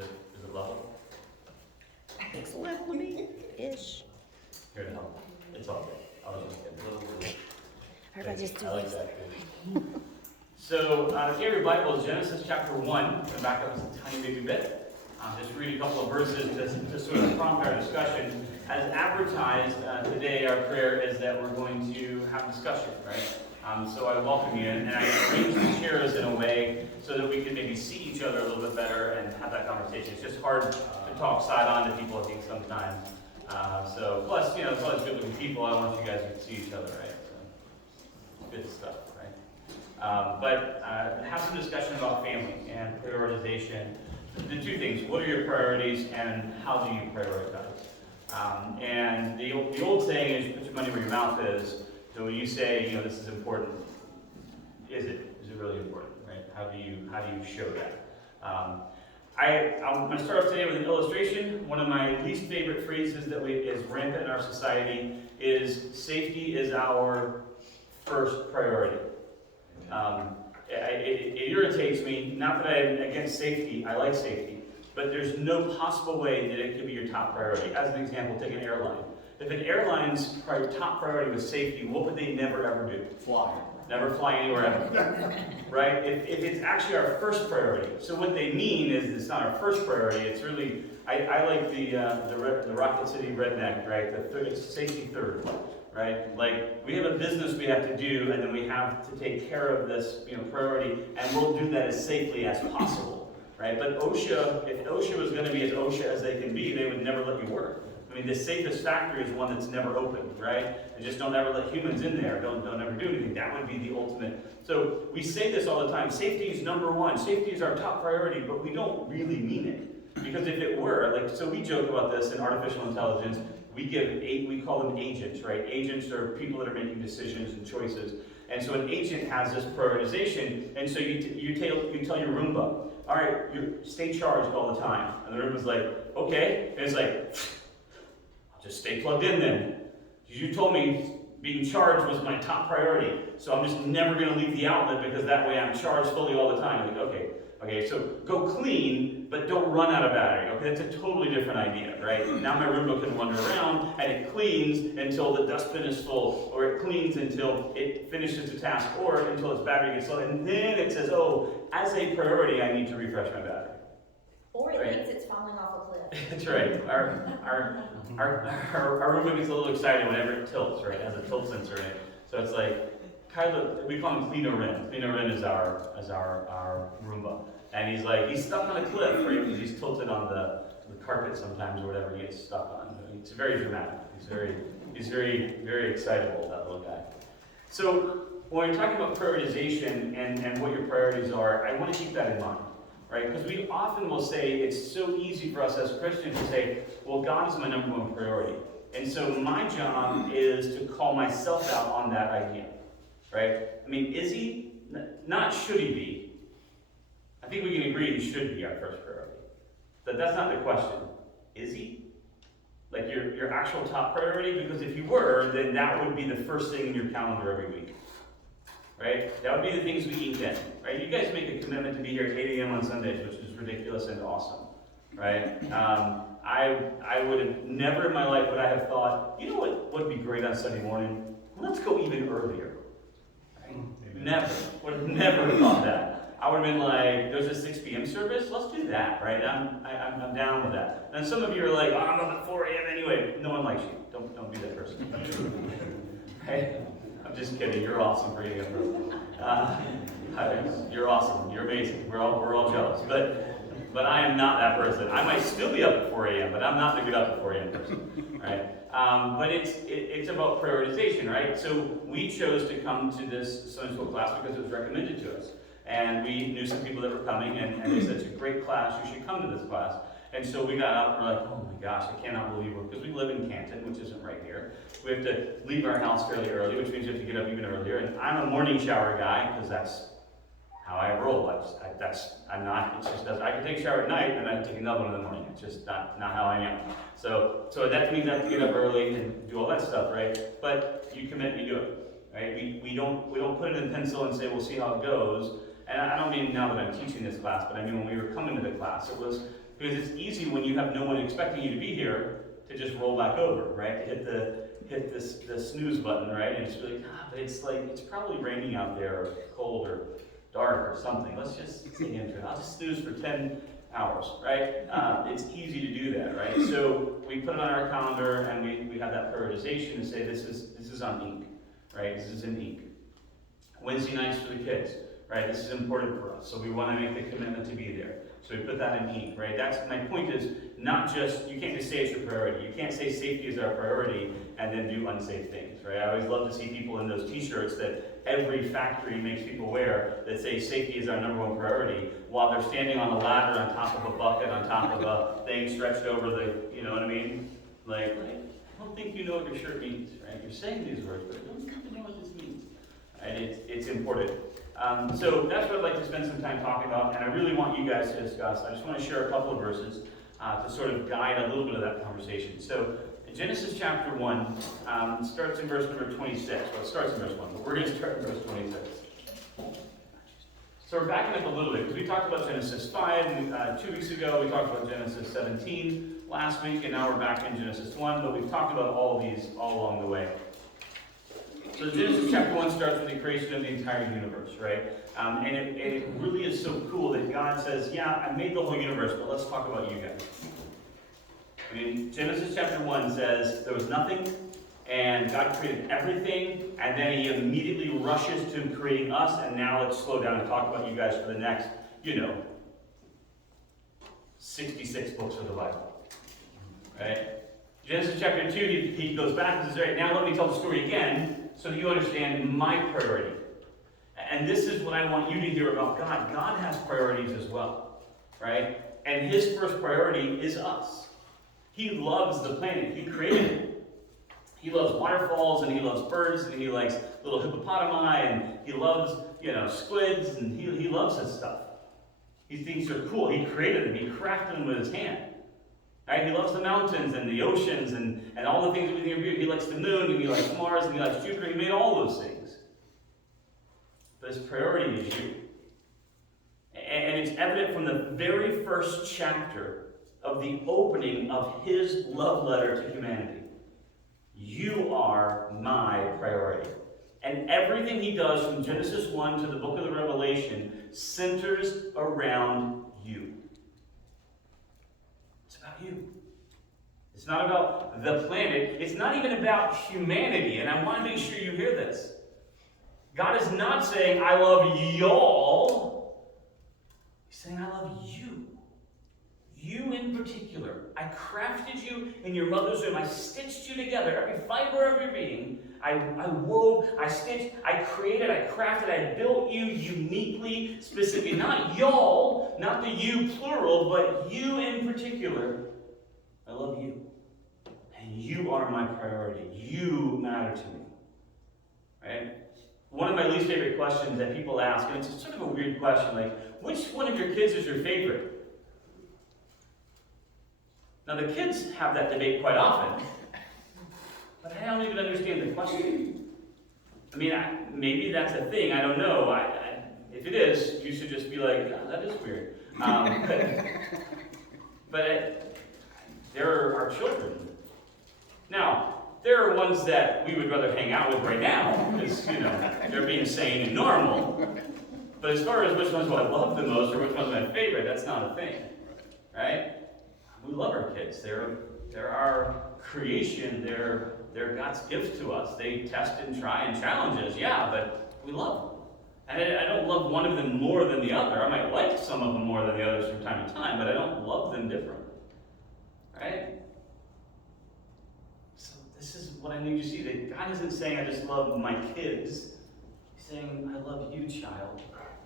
it level? It's level to me-ish. Here to help. It's all good. I was just kidding. Everybody just do I like this. that too. So, if you have your Bibles, Genesis chapter 1, I'm going to back up just a tiny baby bit. Just read a couple of verses to sort of prompt our discussion. As advertised, today our prayer is that we're going to have discussion, right? So I welcome you, and I arranged the chairs in a way so that we can maybe see each other a little bit better and have that conversation. It's just hard to talk side on to people, I think, sometimes. Plus, it's always good looking people. I want you guys to see each other, right? So, good stuff, right? Have some discussion about family and prioritization. The two things: what are your priorities, and how do you prioritize? And the old saying is, "Put your money where your mouth is." So when you say, this is important, is it really important, right? How do you show that? I'm going to start off today with an illustration. One of my least favorite phrases that is rampant in our society is safety is our first priority. It irritates me, not that I'm against safety, I like safety, but there's no possible way that it could be your top priority. As an example, take an airline. If an airline's top priority was safety, what would they never ever do? Fly. Never fly anywhere ever, right? If it's actually our first priority. So what they mean is it's not our first priority. It's really, I like the Rocket City redneck, right? It's safety third, right? Like we have a business we have to do, and then we have to take care of this, priority, and we'll do that as safely as possible, right? But OSHA, if OSHA was going to be as OSHA as they can be, they would never let you work. I mean, the safest factory is one that's never open, right? And just don't ever let humans in there. Don't ever do anything. That would be the ultimate. So we say this all the time. Safety is number one. Safety is our top priority, but we don't really mean it. Because if it were, so we joke about this in artificial intelligence. We call them agents, right? Agents are people that are making decisions and choices. And so an agent has this prioritization. And so you tell your Roomba, all right, stay charged all the time. And the Roomba's like, okay. And it's like, just stay plugged in then. You told me being charged was my top priority, so I'm just never going to leave the outlet because that way I'm charged fully all the time. Like, okay, so go clean, but don't run out of battery. Okay, that's a totally different idea, right? Now my Roomba can wander around and it cleans until the dustbin is full, or it cleans until it finishes the task, or until its battery gets low, and then it says, oh, as a priority, I need to refresh my battery. Or it thinks it's falling off a cliff. That's right. Our Roomba gets a little excited whenever it tilts, right? It has a tilt sensor in it. So it's like, we call him Clean-O-Rin. Clean-O-Rin is our Roomba. And he's stuck on a cliff, right? Because he's tilted on the carpet sometimes or whatever he gets stuck on. It's very dramatic. He's very, very excitable, that little guy. So when we're talking about prioritization and what your priorities are, I want to keep that in mind. Right? Because we often will say, it's so easy for us as Christians to say, well, God is my number one priority. And so my job is to call myself out on that idea. Right? I mean, is he? Not should he be. I think we can agree he should be our first priority. But that's not the question. Is he? Like your actual top priority? Because if you were, then that would be the first thing in your calendar every week. Right? That would be the things we eat in. Right? You guys make a commitment to be here at 8 a.m. on Sundays, which is ridiculous and awesome. Right? I would have never in my life would I have thought, what would be great on Sunday morning? Let's go even earlier. Right? Never. Would have never thought that. I would have been like, there's a 6 p.m. service? Let's do that, right? I'm down with that. And some of you are like, oh, I'm up at 4 a.m. anyway. No one likes you. Don't be that person. Right? I'm just kidding. You're awesome for getting up early. You're awesome. You're amazing. We're all jealous. But I am not that person. I might still be up at 4 a.m., but I'm not the get up at 4 a.m. person. Right? But it's about prioritization, right? So we chose to come to this Sunday school class because it was recommended to us. And we knew some people that were coming, and they said, it's a great class. You should come to this class. And so we got up and we're like, oh my gosh, I cannot believe it. Because we live in Canton, which isn't right here. We have to leave our house fairly early, which means you have to get up even earlier. And I'm a morning shower guy, because that's how I roll. I'm not, it's just, I can take a shower at night, and I can take another one in the morning. It's just not how I am. So that means I have to get up early and do all that stuff, right? But you commit, you do it, right? We don't put it in pencil and say, we'll see how it goes. And I don't mean now that I'm teaching this class, but I mean when we were coming to the class, it was Because it's easy when you have no one expecting you to be here to just roll back over, right? To hit the snooze button, right? And it's really, but it's like, it's probably raining out there, or cold, or dark, or something. Let's just stay into it. I'll just snooze for 10 hours, right? It's easy to do that, right? So we put it on our calendar, and we have that prioritization and say, this is on ink, right? This is in ink. Wednesday nights for the kids, right? This is important for us, so we want to make the commitment to be there. So we put that in ink, right? That's my point is not just, you can't just say it's your priority. You can't say safety is our priority and then do unsafe things, right? I always love to see people in those t-shirts that every factory makes people wear that say safety is our number one priority while they're standing on a ladder on top of a bucket, on top of a thing stretched over the, you know what I mean? Like, I don't think you know what your shirt means, right? You're saying these words, but I don't think you know what this means. And it's important. So that's what I'd like to spend some time talking about, and I really want you guys to discuss. I just want to share a couple of verses to sort of guide a little bit of that conversation. So Genesis chapter 1 starts in verse number 26. Well, it starts in verse 1, but we're going to start in verse 26. So we're backing up a little bit, because we talked about Genesis 5 2 weeks ago, we talked about Genesis 17 last week, and now we're back in Genesis 1, but we've talked about all of these all along the way. So Genesis chapter 1 starts with the creation of the entire universe, right? And it really is so cool that God says, yeah, I made the whole universe, but let's talk about you guys. I mean, Genesis chapter 1 says there was nothing, and God created everything, and then he immediately rushes to creating us, and now let's slow down and talk about you guys for the next, 66 books of the Bible, right? Genesis chapter 2, he goes back and says, all right, now let me tell the story again, so that you understand my priority. And this is what I want you to hear about God. God has priorities as well, right? And his first priority is us. He loves the planet. He created it. He loves waterfalls, and he loves birds, and he likes little hippopotami, and he loves, squids, and he loves this stuff. He thinks they're cool. He created them. He crafted them with his hand. Right? He loves the mountains and the oceans and all the things that we think are beautiful. He likes the moon, and he likes Mars, and he likes Jupiter. He made all those things. But his priority is you. And it's evident from the very first chapter of the opening of his love letter to humanity. You are my priority. And everything he does from Genesis 1 to the book of the Revelation centers around you. You. It's not about the planet. It's not even about humanity. And I want to make sure you hear this. God is not saying, I love y'all. He's saying, I love you. You in particular. I crafted you in your mother's womb. I stitched you together. Every fiber of your being. I wove, I stitched, I created, I crafted, I built you uniquely, specifically. Not y'all, not the you plural, but you in particular. I love you. And you are my priority. You matter to me. Right? One of my least favorite questions that people ask, and it's sort of a weird question, like, which one of your kids is your favorite? Now the kids have that debate quite often. But I don't even understand the question. I mean, maybe that's a thing. I don't know. If it is, you should just be like, oh, that is weird. But there are our children. Now, there are ones that we would rather hang out with right now because, they're being sane and normal. But as far as which ones do I love the most or which one's my favorite, that's not a thing. Right? We love our kids. They're our creation. They're God's gift to us. They test and try and challenge us, yeah, but we love them. And I don't love one of them more than the other. I might like some of them more than the others from time to time, but I don't love them different. Right? So this is what I need you to see, that God isn't saying I just love my kids. He's saying I love you, child.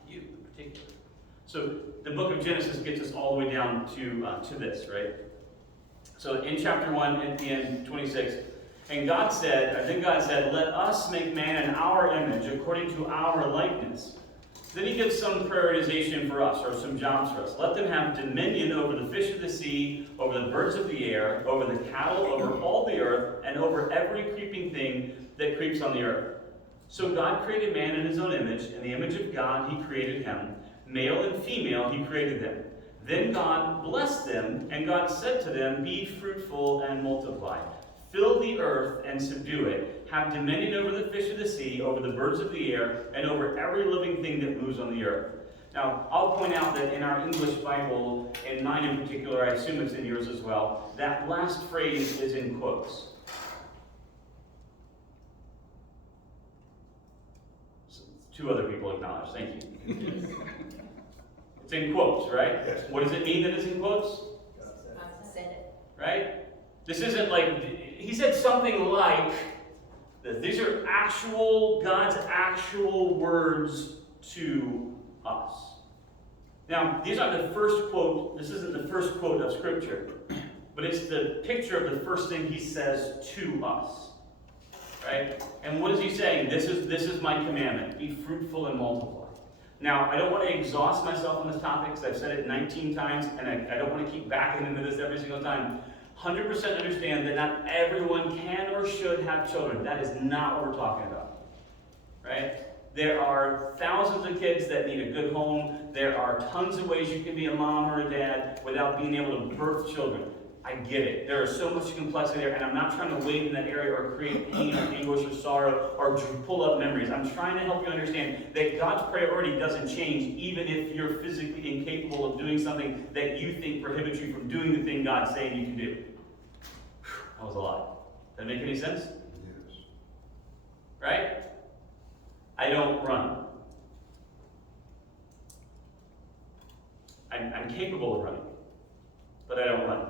You in particular. So the book of Genesis gets us all the way down to this, right? So in chapter 1, at the end, 26, and God said, let us make man in our image, according to our likeness. Then he gives some prioritization for us, or some jobs for us. Let them have dominion over the fish of the sea, over the birds of the air, over the cattle, over all the earth, and over every creeping thing that creeps on the earth. So God created man in his own image. In the image of God he created him. Male and female he created them. Then God blessed them, and God said to them, "Be fruitful and multiply. Fill the earth and subdue it. Have dominion over the fish of the sea, over the birds of the air, and over every living thing that moves on the earth." Now, I'll point out that in our English Bible, in mine in particular, I assume it's in yours as well, that last phrase is in quotes. Two other people acknowledge. Thank you. It's in quotes, right? Yes. What does it mean that it's in quotes? I said it. Right? This isn't like, he said something like that. These are God's actual words to us. Now, these aren't the first quote, this isn't the first quote of Scripture, but it's the picture of the first thing he says to us. Right? And what is he saying? This is my commandment. Be fruitful and multiply. Now, I don't want to exhaust myself on this topic because I've said it 19 times, and I don't want to keep backing into this every single time. 100% understand that not everyone can or should have children. That is not what we're talking about. Right? There are thousands of kids that need a good home. There are tons of ways you can be a mom or a dad without being able to birth children. I get it. There is so much complexity there, and I'm not trying to wade in that area or create pain or anguish or sorrow or pull up memories. I'm trying to help you understand that God's priority doesn't change even if you're physically incapable of doing something that you think prohibits you from doing the thing God's saying you can do. That was a lot. Does that make any sense? Yes. Right? I don't run. I'm capable of running, but I don't run.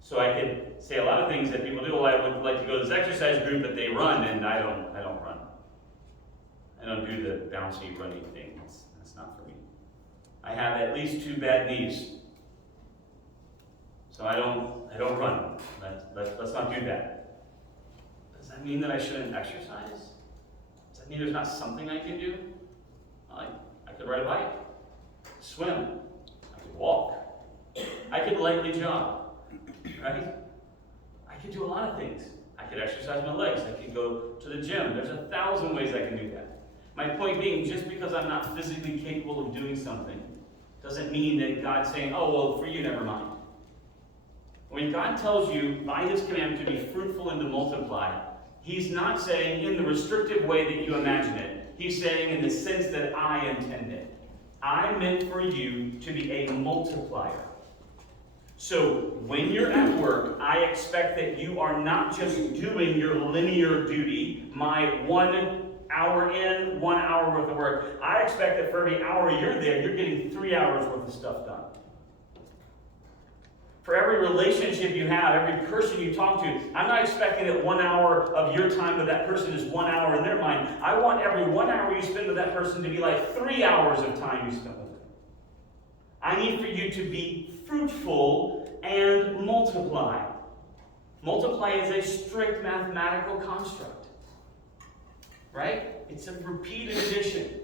So I could say a lot of things that people do. Well, I would like to go to this exercise group, but they run, and I don't run. I don't do the bouncy running thing. That's not for me. I have at least 2 bad knees, so I don't run. Let's not do that. Does that mean that I shouldn't exercise? Does that mean there's not something I can do? I could ride a bike, swim, I could walk, I could lightly jog. Right? I could do a lot of things. I could exercise my legs. I could go to the gym. There's 1,000 ways I can do that. My point being, just because I'm not physically capable of doing something doesn't mean that God's saying, "Oh, well, for you, never mind." When God tells you by his commandment to be fruitful and to multiply, he's not saying in the restrictive way that you imagine it. He's saying in the sense that I intend it. I meant for you to be a multiplier. So when you're at work, I expect that you are not just doing your linear duty, my 1 hour in, 1 hour worth of work. I expect that for every hour you're there, you're getting 3 hours worth of stuff done. For every relationship you have, every person you talk to, I'm not expecting that 1 hour of your time with that person is 1 hour in their mind. I want every 1 hour you spend with that person to be like 3 hours of time you spend with them. I need for you to be fruitful and multiply. Multiply is a strict mathematical construct. Right? It's a repeated addition.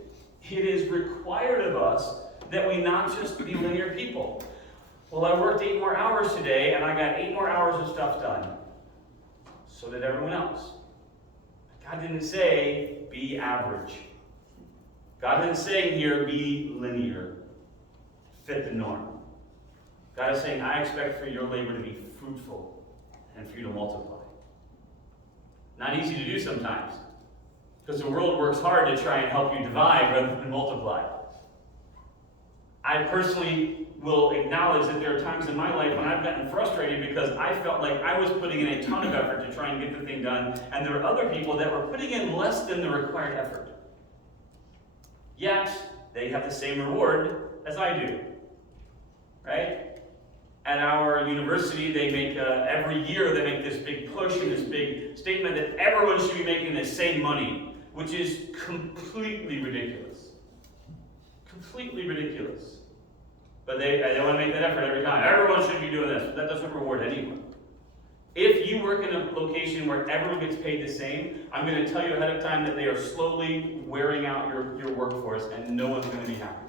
It is required of us that we not just be linear people. Well, I worked 8 more hours today, and I got 8 more hours of stuff done. So did everyone else. God didn't say, be average. God didn't say here, be linear. Fit the norm. God is saying, I expect for your labor to be fruitful and for you to multiply. Not easy to do sometimes, because the world works hard to try and help you divide rather than multiply. I personally will acknowledge that there are times in my life when I've gotten frustrated because I felt like I was putting in a ton of effort to try and get the thing done, and there were other people that were putting in less than the required effort. Yet, they have the same reward as I do. Right? At our university, they make, every year they make this big push and this big statement that everyone should be making the same money, which is completely ridiculous. Completely ridiculous. But they want to make that effort every time. Everyone should be doing this. That doesn't reward anyone. If you work in a location where everyone gets paid the same, I'm going to tell you ahead of time that they are slowly wearing out your workforce and no one's going to be happy.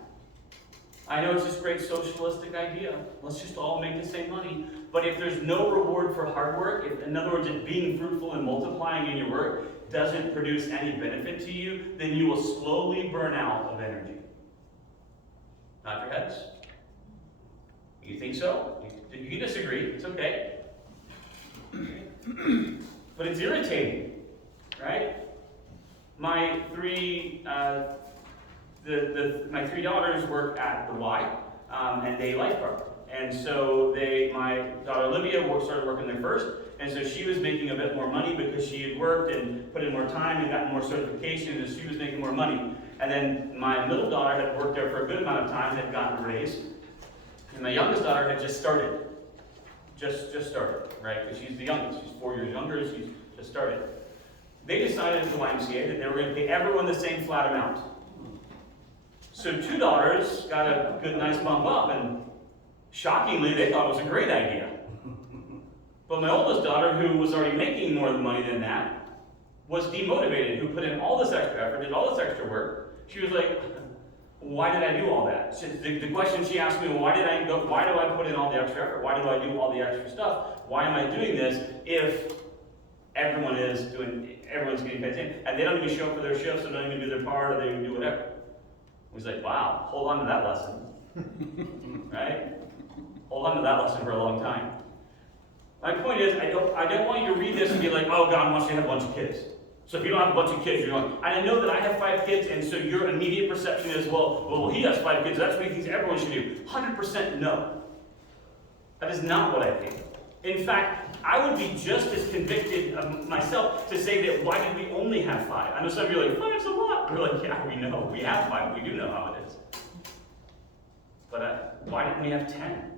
I know it's this great socialistic idea. Let's just all make the same money. But if there's no reward for hard work, if, in other words, if being fruitful and multiplying in your work doesn't produce any benefit to you, then you will slowly burn out of energy. Nod your heads. You think so? You can disagree, it's okay. But it's irritating, right? My three my three daughters work at the Y, and they lifeguard. And so my daughter Olivia started working there first, and so she was making a bit more money because she had worked and put in more time and gotten more certification, and she was making more money. And then my middle daughter had worked there for a good amount of time, had gotten a raise, and my youngest daughter had just started. Just started, right? Because she's the youngest. She's 4 years younger, she's just started. They decided at the YMCA that they were going to pay everyone the same flat amount. So two daughters got a good, nice bump up, and shockingly, they thought it was a great idea. But my oldest daughter, who was already making more money than that, was demotivated, who put in all this extra effort, did all this extra work. She was like, why did I do all that? The question she asked me, well, why do I put in all the extra effort? Why do I do all the extra stuff? Why am I doing this if everyone's getting paid in? And they don't even show up for their shifts, or don't even do their part, or they even do whatever. I was like, wow, hold on to that lesson. Right? Hold on to that lesson for a long time. My point is, I don't want you to read this and be like, oh, God wants you to have a bunch of kids. So if you don't have a bunch of kids, you're going, and I know that I have 5 kids, and so your immediate perception is, well, he has 5 kids, that's what he thinks everyone should do. 100% no. That is not what I think. In fact, I would be just as convicted of myself to say that why did we only have 5? I know some of you are like, 5's a lot. We're like, yeah, we know. We have 5. We do know how it is. But why didn't we have 10?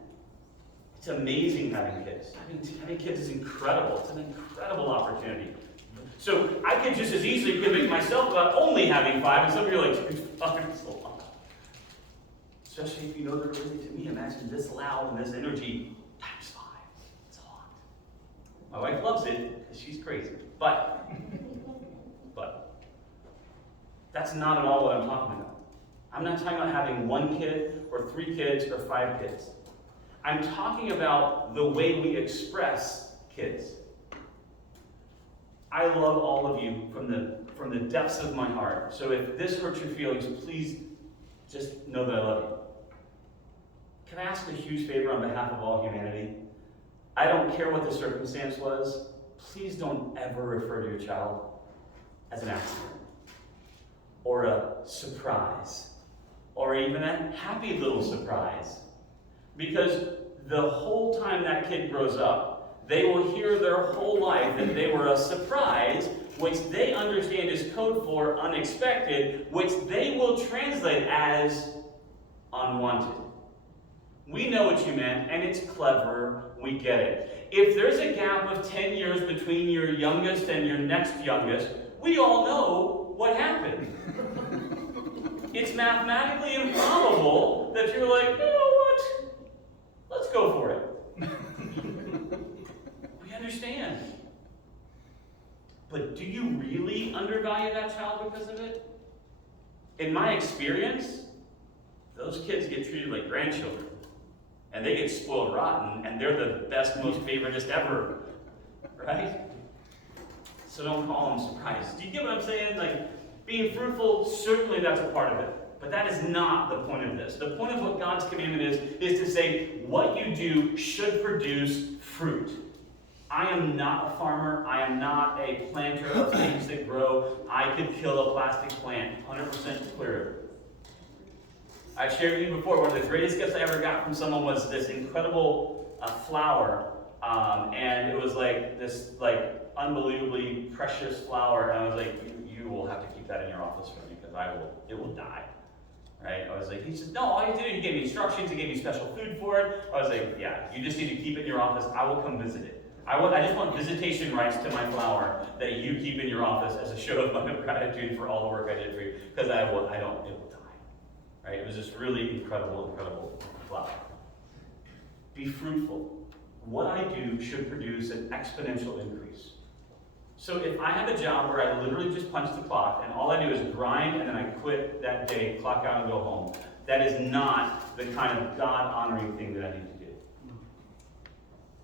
It's amazing having kids. Having kids is incredible. It's an incredible opportunity. So I could just as easily convict myself about only having 5, and some of you are like, 5 is a lot. Especially if you know they're related to me. Imagine this loud and this energy times 5. It's a lot. My wife loves it because she's crazy. But that's not at all what I'm talking about. I'm not talking about having 1 kid or 3 kids or 5 kids. I'm talking about the way we express kids. I love all of you from the depths of my heart. So if this hurts your feelings, please just know that I love you. Can I ask a huge favor on behalf of all humanity? I don't care what the circumstance was. Please don't ever refer to your child as an accident, or a surprise, or even a happy little surprise. Because the whole time that kid grows up, they will hear their whole life that they were a surprise, which they understand is code for unexpected, which they will translate as unwanted. We know what you meant, and it's clever, we get it. If there's a gap of 10 years between your youngest and your next youngest, we all know what happened. It's mathematically improbable that you're like, you know what? Let's go for it. We understand. But do you really undervalue that child because of it? In my experience, those kids get treated like grandchildren. And they get spoiled rotten, and they're the best, most favoritist ever. Right? So don't call them surprises. Do you get what I'm saying? Like, being fruitful, certainly that's a part of it. But that is not the point of this. The point of what God's commandment is to say what you do should produce fruit. I am not a farmer. I am not a planter of things that grow. I could kill a plastic plant. 100% clear. I shared with you before, one of the greatest gifts I ever got from someone was this incredible flower. And it was like this unbelievably precious flower. And I was like, you will have to keep that in your office for me because it will die. Right? I was like, he said, no, all you did, he gave me instructions, he gave me special food for it. I was like, yeah, you just need to keep it in your office. I will come visit it. I just want visitation rights to my flower that you keep in your office as a show of my gratitude for all the work I did for you, because it will die. Right? It was this really incredible, incredible flower. Be fruitful. What I do should produce an exponential increase. So if I have a job where I literally just punch the clock and all I do is grind and then I quit that day, clock out and go home, that is not the kind of God-honoring thing that I need to do.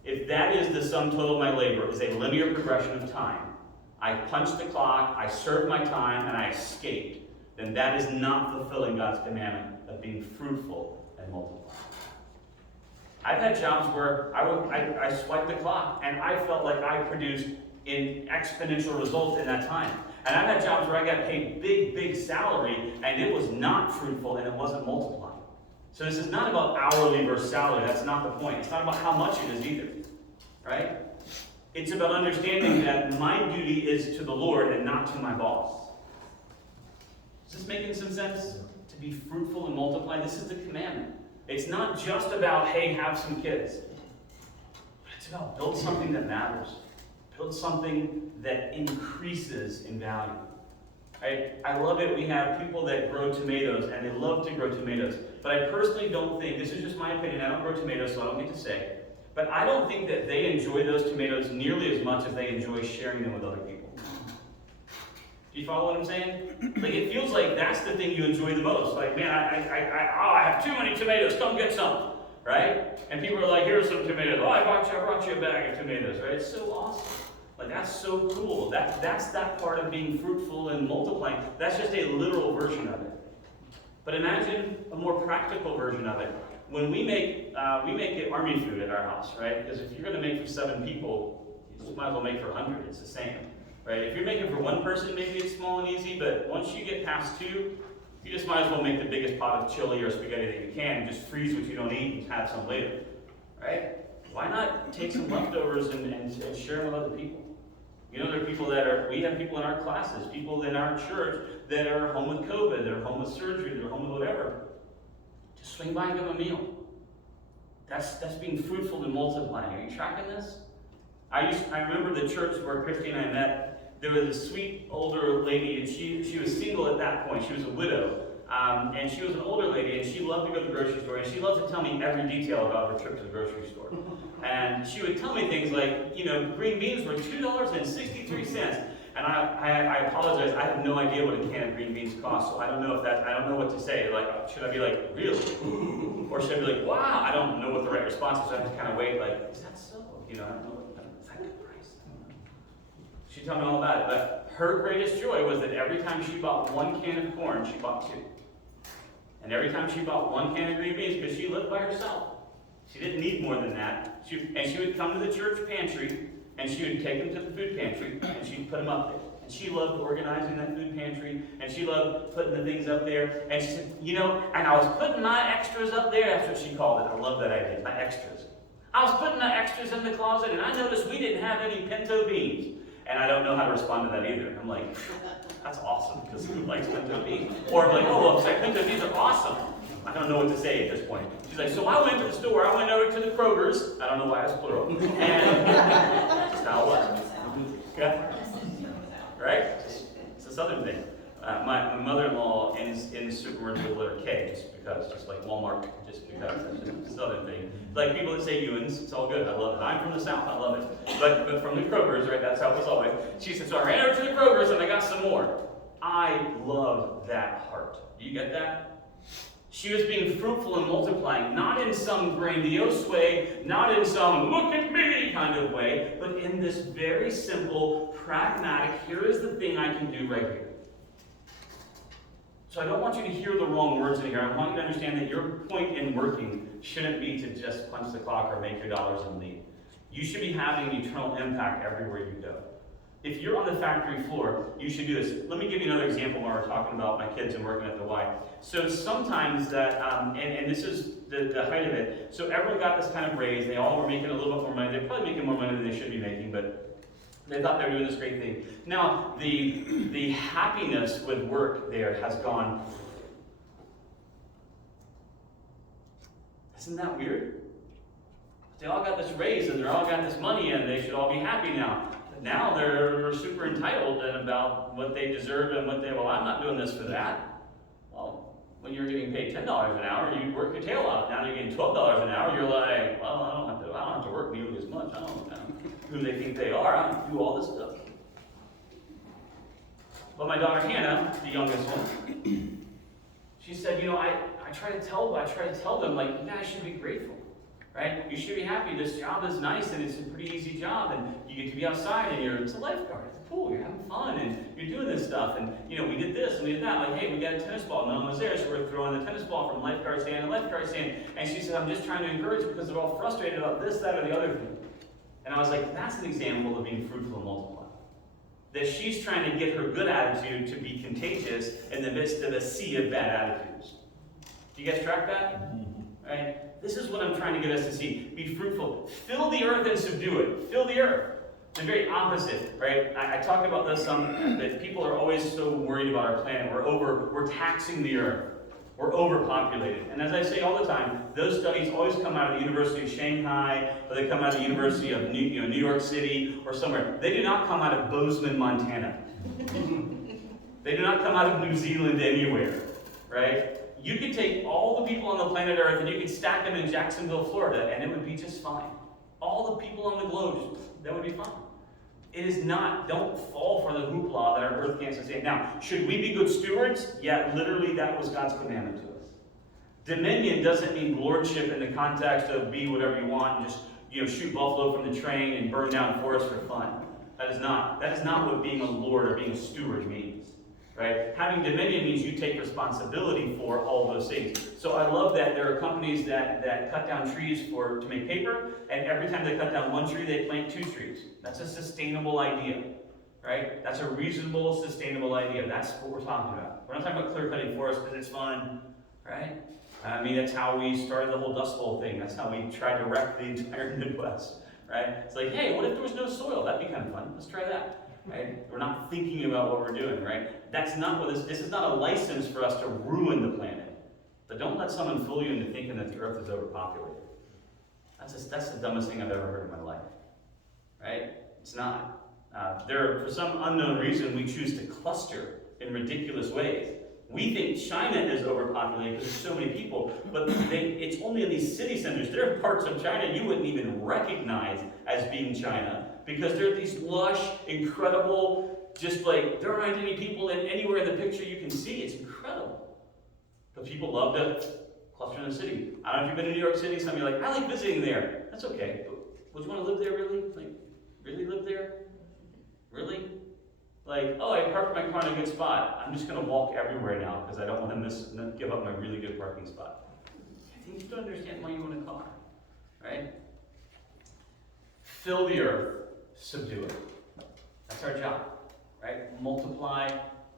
If that is the sum total of my labor, is a linear progression of time, I punch the clock, I serve my time, and I escape, then that is not fulfilling God's commandment of being fruitful and multiplying. I've had jobs where I swiped the clock and I felt like I produced in exponential results in that time. And I've had jobs where I got paid big salary and it was not fruitful and it wasn't multiplying. So this is not about hourly versus salary. That's not the point. It's not about how much it is either, right? It's about understanding that my duty is to the Lord and not to my boss. Is this making some sense? To be fruitful and multiply. This is the commandment. It's not just about, hey, have some kids. It's about build something that matters. Build something that increases in value. Right? I love it. We have people that grow tomatoes, and they love to grow tomatoes. But I personally don't think, this is just my opinion, I don't grow tomatoes, so I don't get to say. But I don't think that they enjoy those tomatoes nearly as much as they enjoy sharing them with other people. Do you follow what I'm saying? Like, it feels like that's the thing you enjoy the most. Like, man, I have too many tomatoes, come get some. Right? And people are like, here's some tomatoes. Oh, I brought you a bag of tomatoes, right? It's so awesome. Like, that's so cool. That's that part of being fruitful and multiplying. That's just a literal version of it. But imagine a more practical version of it. When we make it army food at our house, right? Because if you're going to make for 7 people, you might as well make for 100. It's the same, right? If you're making for 1 person, maybe it's small and easy. But once you get past 2, you just might as well make the biggest pot of chili or spaghetti that you can and just freeze what you don't eat and have some later, right? Why not take some leftovers and share them with other people? You know, there are people we have people in our classes, people in our church that are home with COVID, that are home with surgery, that are home with whatever. Just swing by and give them a meal. That's being fruitful and multiplying. Are you tracking this? I remember the church where Christy and I met. There was a sweet older lady, and she was single at that point. She was a widow. And she was an older lady, and she loved to go to the grocery store, and she loved to tell me every detail about her trip to the grocery store. And she would tell me things like, you know, green beans were $2.63. And I apologize, I have no idea what a can of green beans costs, so I don't know what to say. Like, should I be like, really? Or should I be like, wow? I don't know what the right response is, so I have to kind of wait, like, is that so? You know, I don't know is that good price? She'd tell me all about it, but her greatest joy was that every time she bought 1 can of corn, she bought 2. And every time she bought 1 can of green beans, because she lived by herself, she didn't need more than that. She would come to the church pantry, and she would take them to the food pantry, and she'd put them up there. And she loved organizing that food pantry, and she loved putting the things up there. And she said, you know, and I was putting my extras up there. That's what she called it. I love that idea, my extras. I was putting my extras in the closet, and I noticed we didn't have any pinto beans. And I don't know how to respond to that either. I'm like, that's awesome, because who likes pinto beans? Or I'm like, oh, well, pinto beans are awesome. I don't know what to say at this point. She's like, so I went to the store, I went over to the Kroger's, I don't know why it's plural, and just how it was. Yeah. Right? It's a southern thing. My mother-in-law ends the supermarket with the letter K, just like Walmart, just because. It's just a southern thing. Like people that say Ewins, it's all good. I love it. I'm from the South, I love it. But from the Kroger's, right, that's how it was always. She said, so I ran over to the Kroger's and I got some more. I love that heart. Do you get that? She was being fruitful and multiplying, not in some grandiose way, not in some look at me kind of way, but in this very simple, pragmatic, here is the thing I can do right here. So I don't want you to hear the wrong words in here. I want you to understand that your point in working shouldn't be to just punch the clock or make your dollars and leave. You should be having an eternal impact everywhere you go. If you're on the factory floor, you should do this. Let me give you another example when we're talking about my kids and working at the Y. So sometimes that, and this is the height of it, so everyone got this kind of raise. They all were making a little bit more money. They're probably making more money than they should be making, but they thought they were doing this great thing. Now, the happiness with work there has gone. Isn't that weird? They all got this raise and they all got this money and they should all be happy now. Now they're super entitled and about what they deserve and well, I'm not doing this for that. Well, when you're getting paid $10 an hour, you work your tail off. Now you're getting $12 an hour, you're like, well, I don't have to work nearly as much. I don't know who they think they are. I don't do all this stuff. But my daughter Hannah, the youngest one, she said, you know, I try to tell them, like, you guys should be grateful. right? You should be happy. This job is nice and it's a pretty easy job, and you get to be outside and it's a lifeguard. It's cool. You're having fun and you're doing this stuff. And we did this and we did that. Like, hey, we got a tennis ball. No one was there, so we're throwing the tennis ball from lifeguard stand to lifeguard stand. And she said, I'm just trying to encourage you because they're all frustrated about this, that, or the other thing. And I was like, that's an example of being fruitful and multiplying. That she's trying to get her good attitude to be contagious in the midst of a sea of bad attitudes. Do you guys track that? Right? This is what I'm trying to get us to see. Be fruitful. Fill the earth and subdue it. Fill the earth. The very opposite, right? I talked about this that people are always so worried about our planet. We're taxing the earth. We're overpopulated. And as I say all the time, those studies always come out of the University of Shanghai, or they come out of the University of New York City, or somewhere. They do not come out of Bozeman, Montana. They do not come out of New Zealand anywhere, right? You could take all the people on the planet Earth and you could stack them in Jacksonville, Florida, and it would be just fine. All the people on the globe, that would be fine. It is not, don't fall for the hoopla that our earth can't sustain. Now, should we be good stewards? Yeah, literally that was God's commandment to us. Dominion doesn't mean lordship in the context of be whatever you want and just shoot buffalo from the train and burn down forests for fun. That is not what being a lord or being a steward means. Right? Having dominion means you take responsibility for all those things. So I love that there are companies that cut down trees to make paper, and every time they cut down one tree, they plant 2 trees. That's a sustainable idea, right? That's a reasonable, sustainable idea. That's what we're talking about. We're not talking about clear-cutting forests because it's fun, right? I mean, that's how we started the whole Dust Bowl thing. That's how we tried to wreck the entire Midwest, right? It's like, hey, what if there was no soil? That'd be kind of fun. Let's try that. Right? We're not thinking about what we're doing, right? That's not what this is not a license for us to ruin the planet. But don't let someone fool you into thinking that the earth is overpopulated. That's the dumbest thing I've ever heard in my life. Right? It's not. For some unknown reason, we choose to cluster in ridiculous ways. We think China is overpopulated because there's so many people, but it's only in these city centers. There are parts of China you wouldn't even recognize as being China, because they're these lush, incredible, just like there aren't any people anywhere in the picture you can see. It's incredible. But people love to cluster in the city. I don't know if you've been to New York City. Some of you are like, I like visiting there. That's okay. But would you want to live there really? Like, really live there? Really? Like, oh, I parked my car in a good spot. I'm just going to walk everywhere now because I don't want to give up my really good parking spot. I think you don't understand why you own a car, right? Fill the earth. Subdue it. That's our job, right? Multiply,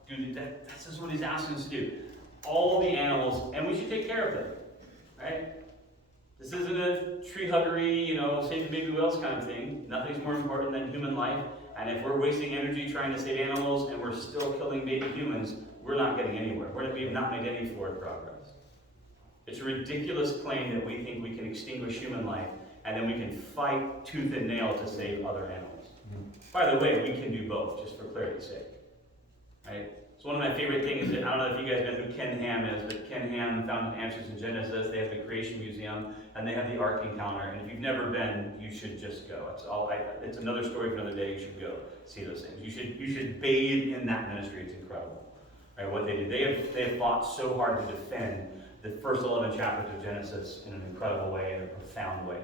do that. That's just what he's asking us to do. All the animals, and we should take care of them, right? This isn't a tree huggery, save the baby whales kind of thing. Nothing's more important than human life. And if we're wasting energy trying to save animals and we're still killing baby humans, we're not getting anywhere. We have not made any forward progress. It's a ridiculous claim that we think we can extinguish human life and then we can fight tooth and nail to save other animals. By the way, we can do both, just for clarity's sake. Right? So one of my favorite things is, I don't know if you guys know who Ken Ham is, but Ken Ham founded Answers in Genesis. They have the Creation Museum, and they have the Ark Encounter. And if you've never been, you should just go. It's another story for another day. You should go see those things. You should bathe in that ministry. It's incredible. Right? What they do. They have fought so hard to defend the first 11 chapters of Genesis in an incredible way, in a profound way.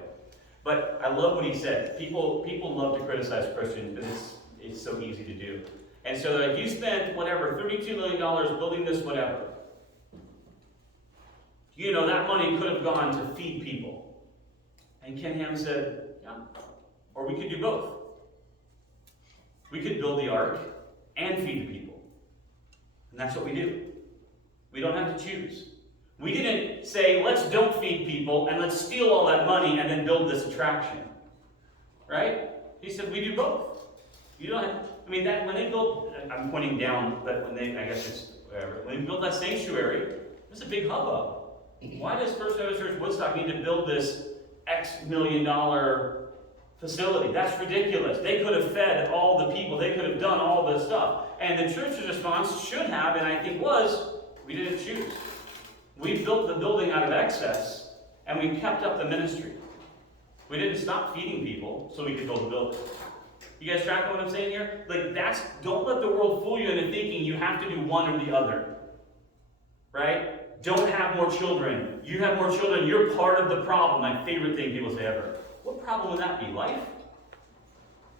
But I love what he said. People love to criticize Christians because it's so easy to do. And so like, you spent whatever, $32 million building this whatever. That money could have gone to feed people. And Ken Ham said, yeah, or we could do both. We could build the ark and feed the people. And that's what we do. We don't have to choose. We didn't say, let's don't feed people and let's steal all that money and then build this attraction. Right? He said, we do both. You don't have, when they built, I'm pointing down, but when they built that sanctuary, there's a big hubbub. Why does First Baptist Church Woodstock need to build this X million-dollar facility? That's ridiculous. They could have fed all the people. They could have done all this stuff. And the church's response should have, and I think was, we didn't choose. We built the building out of excess, and we kept up the ministry. We didn't stop feeding people so we could build the building. You guys track what I'm saying here? Don't let the world fool you into thinking you have to do one or the other. Right? Don't have more children. You have more children, you're part of the problem. My favorite thing people say ever. What problem would that be? Life?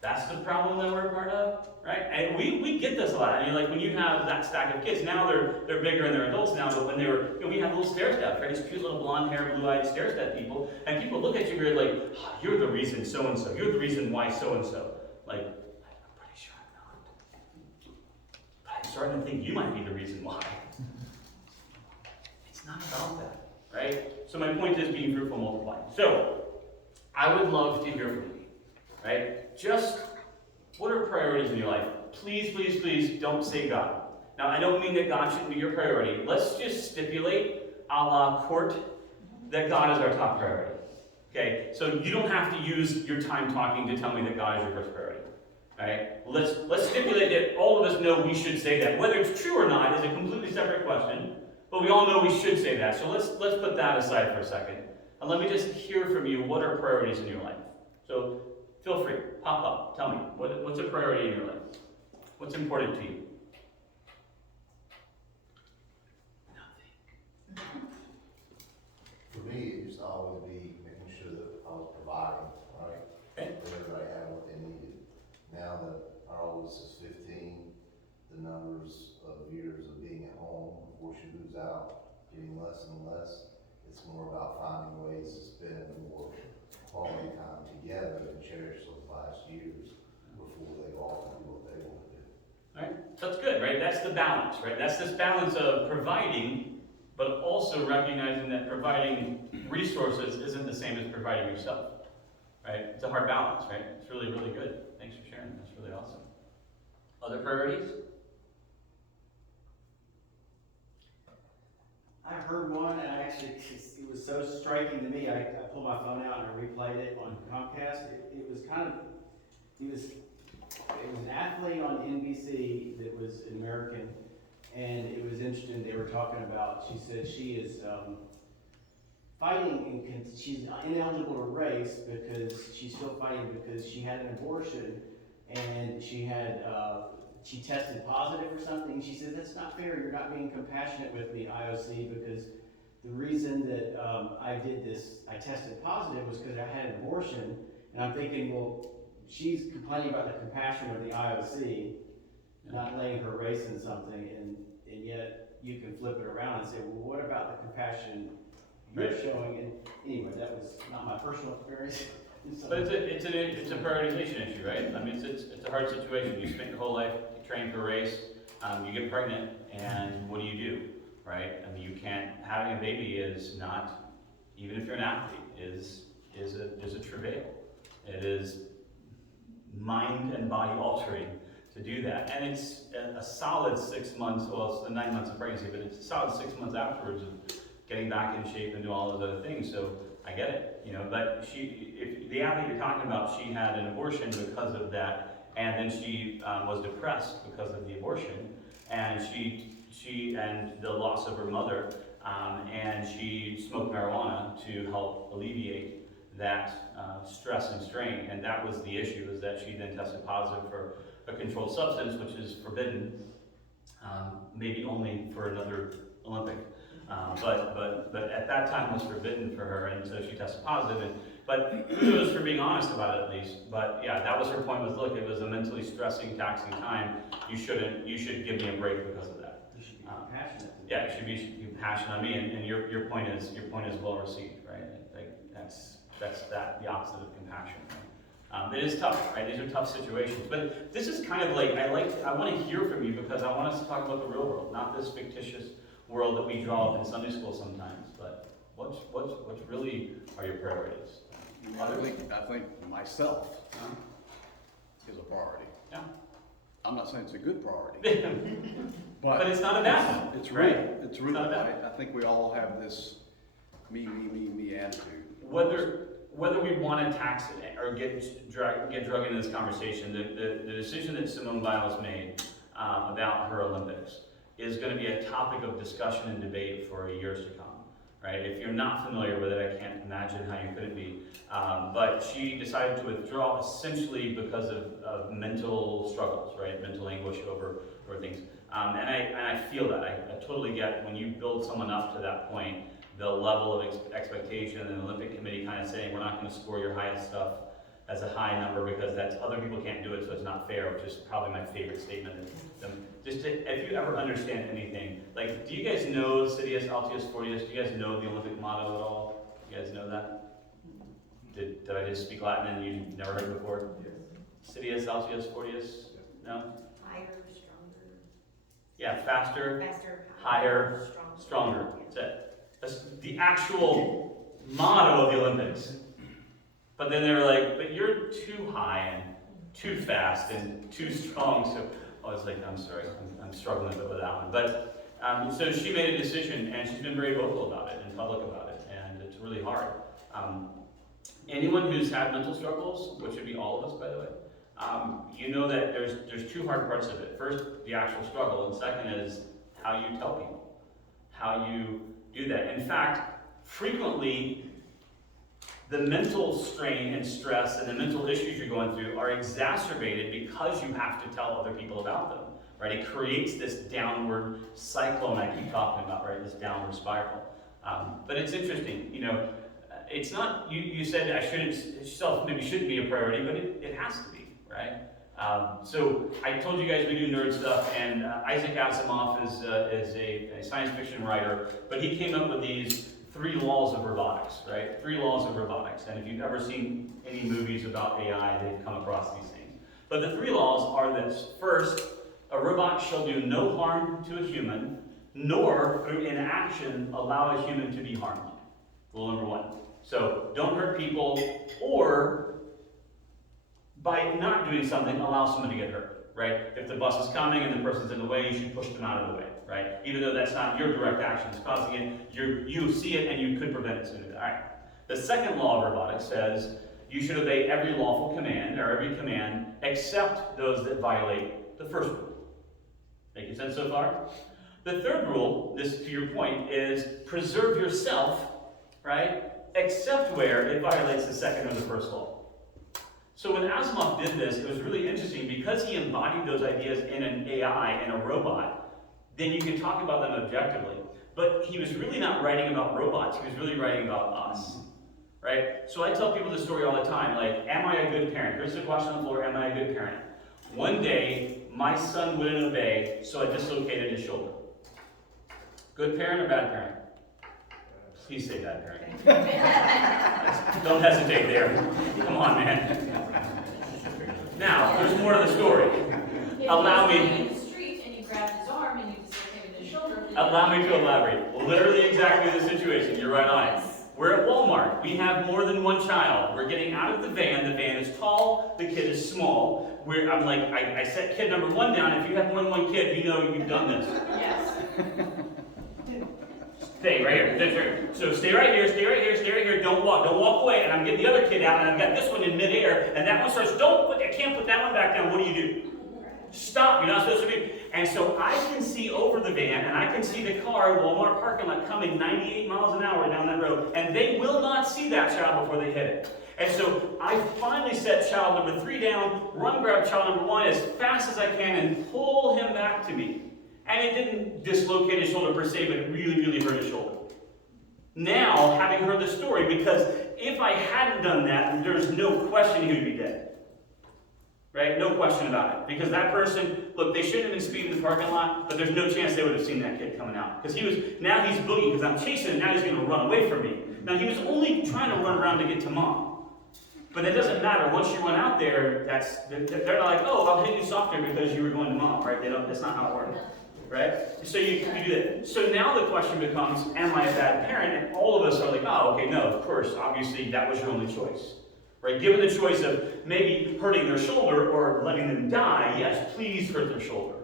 That's the problem that we're part of, right? And we get this a lot. I mean, like when you have that stack of kids, now they're bigger and they're adults now, but when they were, we had little stare steps, right? These cute little blonde hair, blue-eyed stare step people, and people look at you weird like, oh, you're the reason so-and-so. You're the reason why so-and-so. Like, I'm pretty sure I'm not. But I'm starting to think you might be the reason why. It's not about that, right? So my point is being fruitful, multiplying. So, I would love to hear from you, right? Just, what are priorities in your life? Please, please, please don't say God. Now, I don't mean that God shouldn't be your priority. Let's just stipulate, a la court, that God is our top priority. Okay? So you don't have to use your time talking to tell me that God is your first priority. Right? Let's stipulate that all of us know we should say that. Whether it's true or not is a completely separate question, but we all know we should say that. So let's put that aside for a second. And let me just hear from you, what are priorities in your life? So feel free, pop up, tell me, what's a priority in your life? What's important to you? Nothing. For me, it used to always be making sure that I was providing, right? Okay. That everybody had what they needed. Now that our oldest is 15, the numbers of years of being at home before she moves out getting less and less. It's more about finding ways to spend more quality time together and cherish those last years before they go off and do what they want to do. All right, so that's good, right? That's the balance, right? That's this balance of providing, but also recognizing that providing resources isn't the same as providing yourself, right? It's a hard balance, right? It's really, really good. Thanks for sharing. That's really awesome. Other priorities? I heard one, and it was so striking to me. I pulled my phone out and I replayed it on Comcast. It was an athlete on NBC that was American, and it was interesting. They were talking about. She said she is fighting, and she's ineligible to race because she's still fighting because she had an abortion, and she tested positive or something. She said, that's not fair, you're not being compassionate with me, IOC, because the reason that I tested positive was because I had an abortion. And I'm thinking, well, she's complaining about the compassion of the IOC, not letting her race in something, and yet you can flip it around and say, well, what about the compassion you're showing? And anyway, that was not my personal experience. But it's a prioritization issue, right? I mean, it's a hard situation. You spent your whole life training for a race, you get pregnant, and what do? Right? I mean, you can't, having a baby is not, even if you're an athlete, is a travail. It is mind and body altering to do that. And it's a solid 6 months, well, it's the 9 months of pregnancy, but it's a solid 6 months afterwards of getting back in shape and doing all those other things. So I get it, but if the athlete you're talking about, she had an abortion because of that, and then she was depressed because of the abortion, and she and the loss of her mother, and she smoked marijuana to help alleviate that stress and strain, and that was the issue, is that she then tested positive for a controlled substance, which is forbidden, maybe only for another Olympic. But at that time was forbidden for her, and so she tested positive. But kudos for being honest about it, at least. But yeah, that was her point. Was look, it was a mentally stressing, taxing time. You should give me a break because of that. You should be compassionate. Yeah, you should be compassionate on me. And your point is well received, right? Like that's the opposite of compassion. Right? It is tough, right? These are tough situations. But this is kind of like I want to hear from you because I want us to talk about the real world, not this fictitious world that we draw up in Sunday school sometimes, but what's really are your priorities? I think myself is a priority. Yeah. I'm not saying it's a good priority, but it's not a bad one. It's right? real. It's real. I think we all have this me attitude. Whether we want to tax it or get drug into this conversation, the decision that Simone Biles made about her Olympics is going to be a topic of discussion and debate for years to come, right? If you're not familiar with it, I can't imagine how you couldn't be. But she decided to withdraw essentially because of mental struggles, right? Mental anguish over things. And I feel that. I totally get when you build someone up to that point, the level of expectation, and the Olympic Committee kind of saying, we're not going to score your highest stuff as a high number because that's other people can't do it, so it's not fair, which is probably my favorite statement. If you ever understand anything, like, do you guys know Citius Altius Fortius? Do you guys know the Olympic motto at all? You guys know that? Did I just speak Latin and you never heard it before? Citius Altius Fortius? No? Higher, stronger. Yeah, faster, Faster. higher, stronger. That's it. That's the actual motto of the Olympics. But then they were like, but you're too high and too fast and too strong. So I was like, I'm sorry, I'm struggling a bit with that one. But so she made a decision, and she's been very vocal about it and public about it, and it's really hard. Anyone who's had mental struggles, which would be all of us, by the way, you know that there's two hard parts of it. First, the actual struggle, and second is how you tell people, how you do that. In fact, frequently, the mental strain and stress and the mental issues you're going through are exacerbated because you have to tell other people about them, right? It creates this downward cyclone I keep talking about, right? This downward spiral. But it's interesting, you know, it's not, you said I maybe shouldn't be a priority, but it has to be, right? So I told you guys we do nerd stuff, and Isaac Asimov is a science fiction writer, but he came up with these 3 laws of robotics, right? 3 laws of robotics. And if you've ever seen any movies about AI, they've come across these things. But the 3 laws are this. First, a robot shall do no harm to a human, nor through inaction allow a human to be harmed. Rule number 1. So don't hurt people, or by not doing something, allow someone to get hurt, right? If the bus is coming and the person's in the way, you should push them out of the way, right? Even though that's not your direct actions causing it, you see it and you could prevent it sooner. All right. The second law of robotics says you should obey every lawful command, or every command, except those that violate the first rule. Making sense so far? The third rule, this to your point, is preserve yourself, right? Except where it violates the second or the first law. So when Asimov did this, it was really interesting because he embodied those ideas in an AI, in a robot, then you can talk about them objectively. But he was really not writing about robots, he was really writing about us, right? So I tell people this story all the time, like, am I a good parent? Here's the question on the floor, am I a good parent? One day, my son wouldn't obey, so I dislocated his shoulder. Good parent or bad parent? Please say bad parent. Don't hesitate there. Come on, man. Now, there's more to the story. Allow me. In the street and you grabbed his arm and you dislocated his shoulder. Allow me to elaborate. Literally exactly the situation. You're right on it. We're at Walmart. We have more than one child. We're getting out of the van. The van is tall. The kid is small. I'm like, I set kid number 1 down. If you have more than one kid, you know you've done this. Yes. Stay right here. So stay right here, stay right here, stay right here. Don't walk away. And I'm getting the other kid out, and I've got this one in midair, and that one starts, I can't put that one back down. What do? Stop, you're not supposed to be. And so I can see over the van, and I can see the car, Walmart parking lot, coming 98 miles an hour down that road, and they will not see that child before they hit it. And so I finally set child number 3 down, grab child number 1 as fast as I can, and pull him back to me. And it didn't dislocate his shoulder per se, but it really, really hurt his shoulder. Now, having heard the story, because if I hadn't done that, there's no question he would be dead. Right? No question about it. Because that person, look, they shouldn't have been speeding in the parking lot, but there's no chance they would have seen that kid coming out. Because now he's boogieing, because I'm chasing him, now he's going to run away from me. Now, he was only trying to run around to get to mom. But it doesn't matter. Once you run out there, they're not like, oh, I'll hit you softer because you were going to mom, right? That's not how it works. Right? So you do that. So now the question becomes, am I a bad parent? And all of us are like, oh, okay, no, of course, obviously that was your only choice. Right? Given the choice of maybe hurting their shoulder or letting them die, yes, please hurt their shoulder.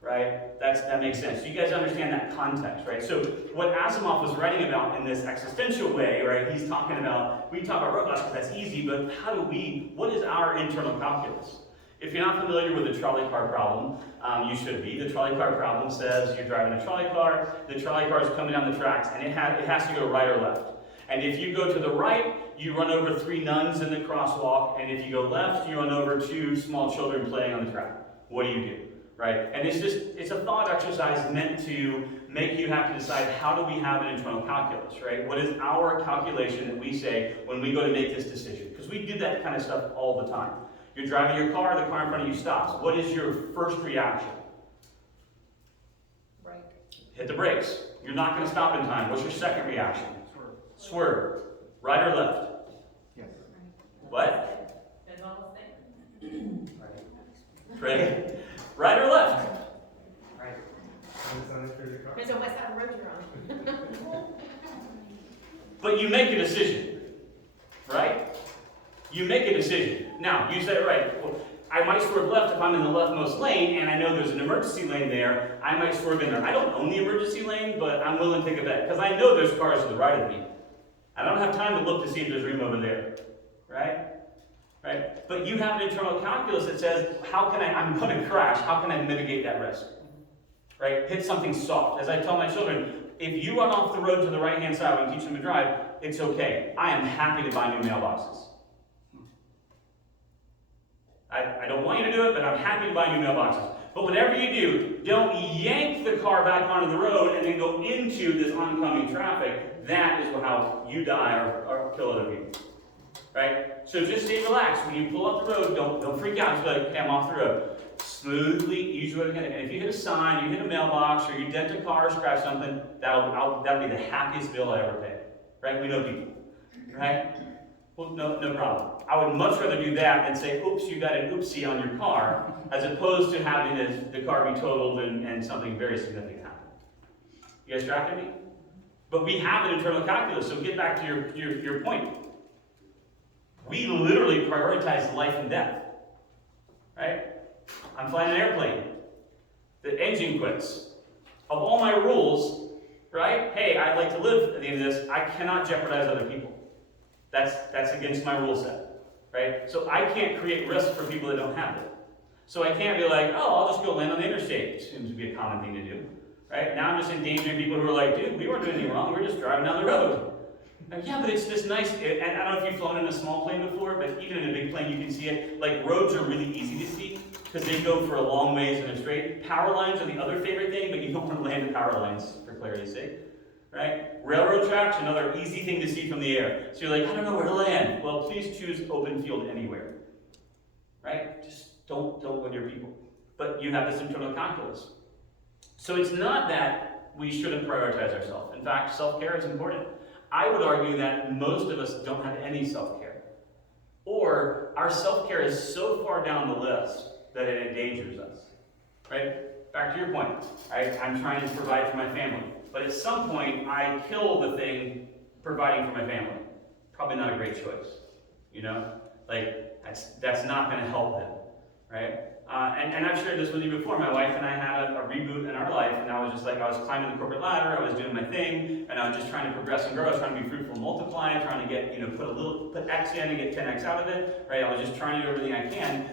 Right? That makes sense. You guys understand that context, right? So what Asimov was writing about in this existential way, right? He's talking about, we talk about robots because that's easy, but what is our internal calculus? If you're not familiar with the trolley car problem, you should be. The trolley car problem says you're driving a trolley car, the trolley car is coming down the tracks, and it has to go right or left. And if you go to the right, you run over 3 nuns in the crosswalk, and if you go left, you run over 2 small children playing on the track. What do? right? And it's a thought exercise meant to make you have to decide, how do we have an internal calculus, right? What is our calculation that we say when we go to make this decision? Because we do that kind of stuff all the time. You're driving your car, the car in front of you stops. What is your first reaction? Right. Hit the brakes. You're not going to stop in time. What's your second reaction? Swerve. Right or left? Yes. What? There's all the things. Right. Right or left? Depends on what side of the road you're on. But you make a decision, right? You make a decision. Now, you said it right. Well, I might swerve left if I'm in the leftmost lane and I know there's an emergency lane there. I might swerve in there. I don't own the emergency lane, but I'm willing to take a bet because I know there's cars to the right of me. I don't have time to look to see if there's room over there, right? Right? But you have an internal calculus that says, I'm going to crash. How can I mitigate that risk? Right? Hit something soft. As I tell my children, if you run off the road to the right-hand side when you teach them to drive, it's okay. I am happy to buy new mailboxes. I don't want you to do it, but I'm happy to buy new mailboxes. But whatever you do, don't yank the car back onto the road and then go into this oncoming traffic. That is how you die or kill other people. Right? So just stay relaxed. When you pull up the road, don't freak out. Just be like, okay, I'm off the road. Smoothly ease your way again. And if you hit a sign, you hit a mailbox, or you dent a car, or scratch something, that'll be the happiest bill I ever pay. Right? We know people. Right? Well, no problem. I would much rather do that than say, oops, you got an oopsie on your car, as opposed to having the car be totaled and something very significant happen. You guys tracking me? But we have an internal calculus, so get back to your point. We literally prioritize life and death. Right? I'm flying an airplane. The engine quits. Of all my rules, right? Hey, I'd like to live at the end of this. I cannot jeopardize other people. That's against my rule set, right? So I can't create risk for people that don't have it. So I can't be like, oh, I'll just go land on the interstate. Seems to be a common thing to do, right? Now I'm just endangering people who are like, dude, we weren't doing anything wrong. We were just driving down the road. Like, yeah, but it's this nice, and I don't know if you've flown in a small plane before, but even in a big plane you can see it. Like, roads are really easy to see because they go for a long ways in a straight. Power lines are the other favorite thing, but you don't want to land at power lines for clarity's sake. Right? Railroad tracks, another easy thing to see from the air. So you're like, I don't know where to land. Well, please choose open field anywhere. Right? Just don't go near people. But you have this internal calculus. So it's not that we shouldn't prioritize ourselves. In fact, self-care is important. I would argue that most of us don't have any self-care. Or our self-care is so far down the list that it endangers us. Right? Back to your point. I'm trying to provide for my family. But at some point, I kill the thing providing for my family. Probably not a great choice, you know? Like, that's not going to help them, right? And I've shared this with you before. My wife and I had a reboot in our life, and I was just like, I was climbing the corporate ladder, I was doing my thing, and I was just trying to progress and grow. I was trying to be fruitful and multiply, trying to get, put X in and get 10X out of it, right? I was just trying to do everything I can.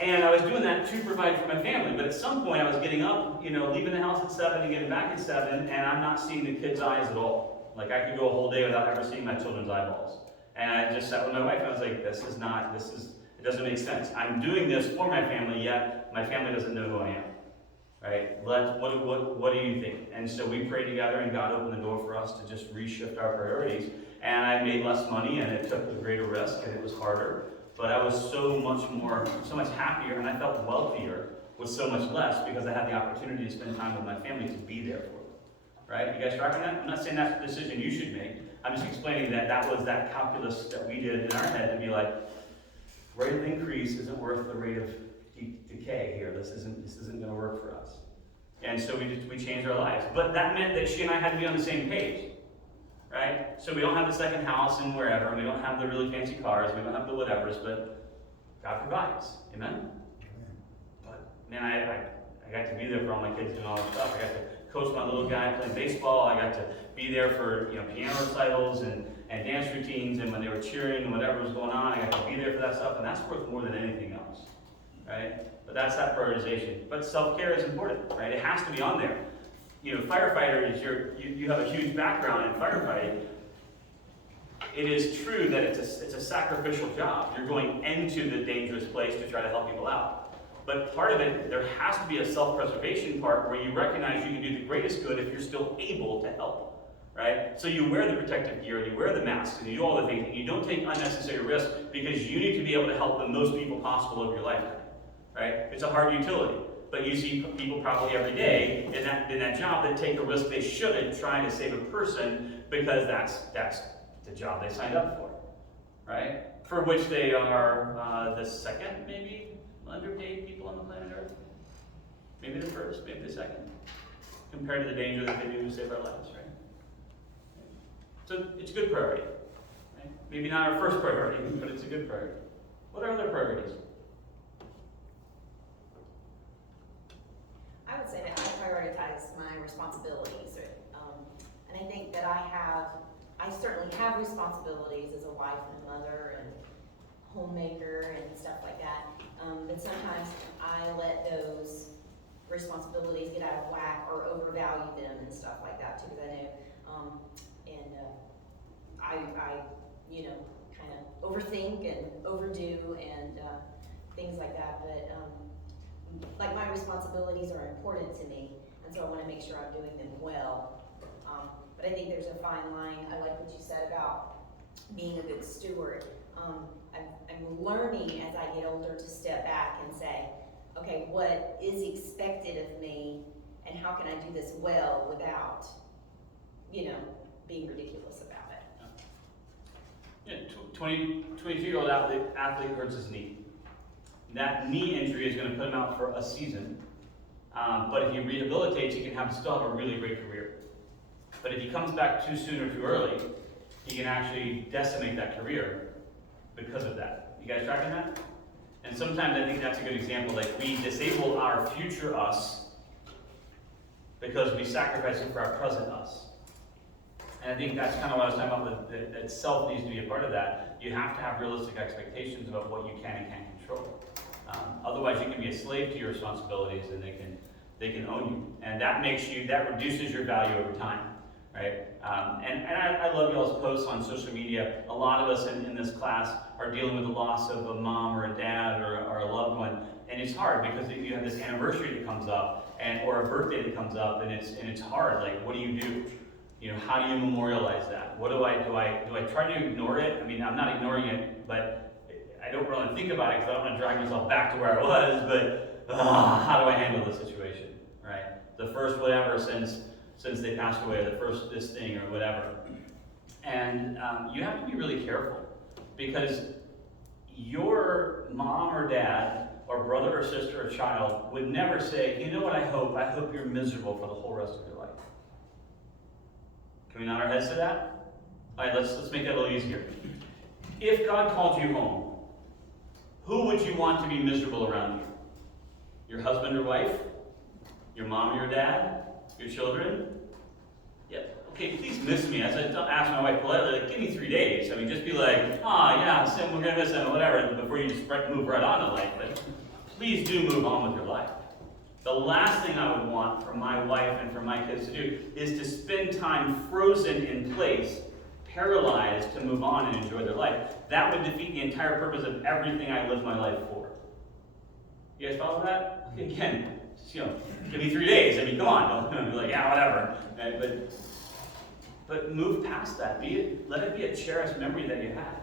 And I was doing that to provide for my family. But at some point I was getting up, leaving the house at 7 and getting back at 7, and I'm not seeing the kids' eyes at all. Like, I could go a whole day without ever seeing my children's eyeballs. And I just sat with my wife and I was like, it doesn't make sense. I'm doing this for my family, yet my family doesn't know who I am. Right? What do you think? And so we prayed together, and God opened the door for us to just reshift our priorities. And I made less money, and it took a greater risk, and it was harder. But I was so much happier, and I felt wealthier with so much less because I had the opportunity to spend time with my family, to be there for them. Right? You guys tracking that? I'm not saying that's the decision you should make. I'm just explaining that was that calculus that we did in our head to be like, rate of increase isn't worth the rate of decay here. This isn't going to work for us. And so we changed our lives. But that meant that she and I had to be on the same page. Right? So we don't have the second house and wherever, and we don't have the really fancy cars, we don't have the whatevers, but God provides. Amen? But man, I got to be there for all my kids doing all that stuff. I got to coach my little guy playing baseball. I got to be there for piano recitals and dance routines, and when they were cheering and whatever was going on, I got to be there for that stuff, and that's worth more than anything else. Right? But that's that prioritization. But self-care is important, right? It has to be on there. Firefighters, you have a huge background in firefighting. It is true that it's a sacrificial job. You're going into the dangerous place to try to help people out. But part of it, there has to be a self-preservation part where you recognize you can do the greatest good if you're still able to help, right? So you wear the protective gear, and you wear the masks, and you do all the things, and you don't take unnecessary risks because you need to be able to help the most people possible over your lifetime, right? It's a hard utility. But you see people probably every day in that job that take a risk they shouldn't, trying to save a person because that's the job they signed up for, right? For which they are the second, maybe, underpaid people on the planet Earth. Maybe the first, maybe the second, compared to the danger that they do to save our lives, right? So it's a good priority, right? Maybe not our first priority, but it's a good priority. What are other priorities? I would say that I prioritize my responsibilities, and I think that I certainly have responsibilities as a wife and a mother and homemaker and stuff like that, but sometimes I let those responsibilities get out of whack or overvalue them and stuff like that too, because I know, I kind of overthink and overdo and things like that, but like my responsibilities are important to me, and so I want to make sure I'm doing them well. But I think there's a fine line. I like what you said about being a good steward. I'm learning as I get older to step back and say, okay, what is expected of me, and how can I do this well without, being ridiculous about it. Yeah, 22-year-old athlete hurts his knee. That knee injury is going to put him out for a season, but if he rehabilitates, he can still have a really great career. But if he comes back too soon or too early, he can actually decimate that career because of that. You guys tracking that? And sometimes I think that's a good example. Like, we disable our future us because we sacrifice it for our present us. And I think that's kind of what I was talking about, that self needs to be a part of that. You have to have realistic expectations about what you can and can't control. Otherwise, you can be a slave to your responsibilities, and they can own you, and that reduces your value over time, right? And I love y'all's posts on social media. A lot of us in this class are dealing with the loss of a mom or a dad or a loved one, and it's hard because you have this anniversary that comes up, or a birthday that comes up, and it's hard. Like, what do you do? How do you memorialize that? What do I try to ignore it? I mean, I'm not ignoring it, but I don't really think about it because I don't want to drag myself back to where I was, but how do I handle the situation, right? The first whatever since they passed away, the first this thing or whatever. And you have to be really careful, because your mom or dad or brother or sister or child would never say, you know what, I hope you're miserable for the whole rest of your life. Can we nod our heads to that? All right, let's make that a little easier. If God called you home, who would you want to be miserable around you? Your husband or wife? Your mom or your dad? Your children? Yeah. Okay, please miss me. As I asked my wife politely, like, give me 3 days. I mean, just be like, yeah, Sim, we're going to miss him, whatever, before you just move right on to life. But please do move on with your life. The last thing I would want for my wife and for my kids to do is to spend time frozen in place, paralyzed to move on and enjoy their life. That would defeat the entire purpose of everything I live my life for. You guys follow that? Okay, again, give me 3 days. I mean, come on, don't be like, yeah, whatever. Right? But move past that. Let it be a cherished memory that you had.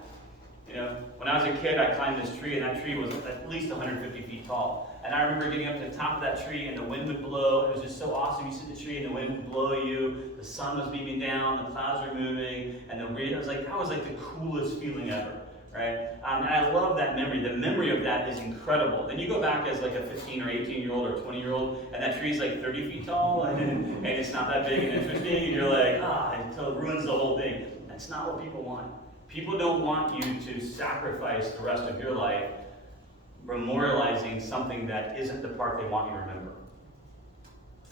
When I was a kid, I climbed this tree, and that tree was at least 150 feet tall. And I remember getting up to the top of that tree, and the wind would blow. It was just so awesome. You sit in the tree, and the wind would blow you. The sun was beaming down. The clouds were moving. And that was like the coolest feeling ever, right? And I love that memory. The memory of that is incredible. Then you go back as like a 15 or 18-year-old or 20-year-old, and that tree's like 30 feet tall, and it's not that big and interesting, and you're like, until it ruins the whole thing. That's not what people want. People don't want you to sacrifice the rest of your life memorializing something that isn't the part they want you to remember.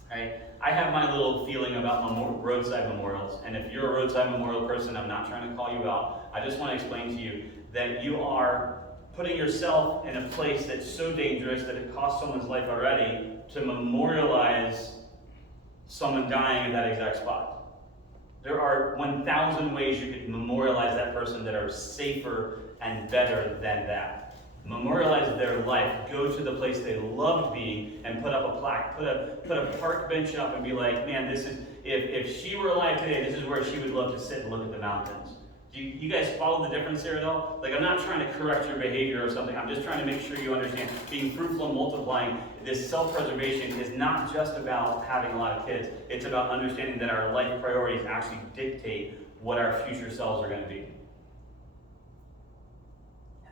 Right? I have my little feeling about roadside memorials, and if you're a roadside memorial person, I'm not trying to call you out. I just want to explain to you that you are putting yourself in a place that's so dangerous that it costs someone's life already to memorialize someone dying at that exact spot. There are 1,000 ways you could memorialize that person that are safer and better than that. memorialize their life, go to the place they loved being, and put up a plaque, put a park bench up and be like, man, this is, if she were alive today, this is where she would love to sit and look at the mountains. Do you guys follow the difference here at all? Like, I'm not trying to correct your behavior or something, I'm just trying to make sure you understand being fruitful and multiplying. This self-preservation is not just about having a lot of kids, it's about understanding that our life priorities actually dictate what our future selves are going to be.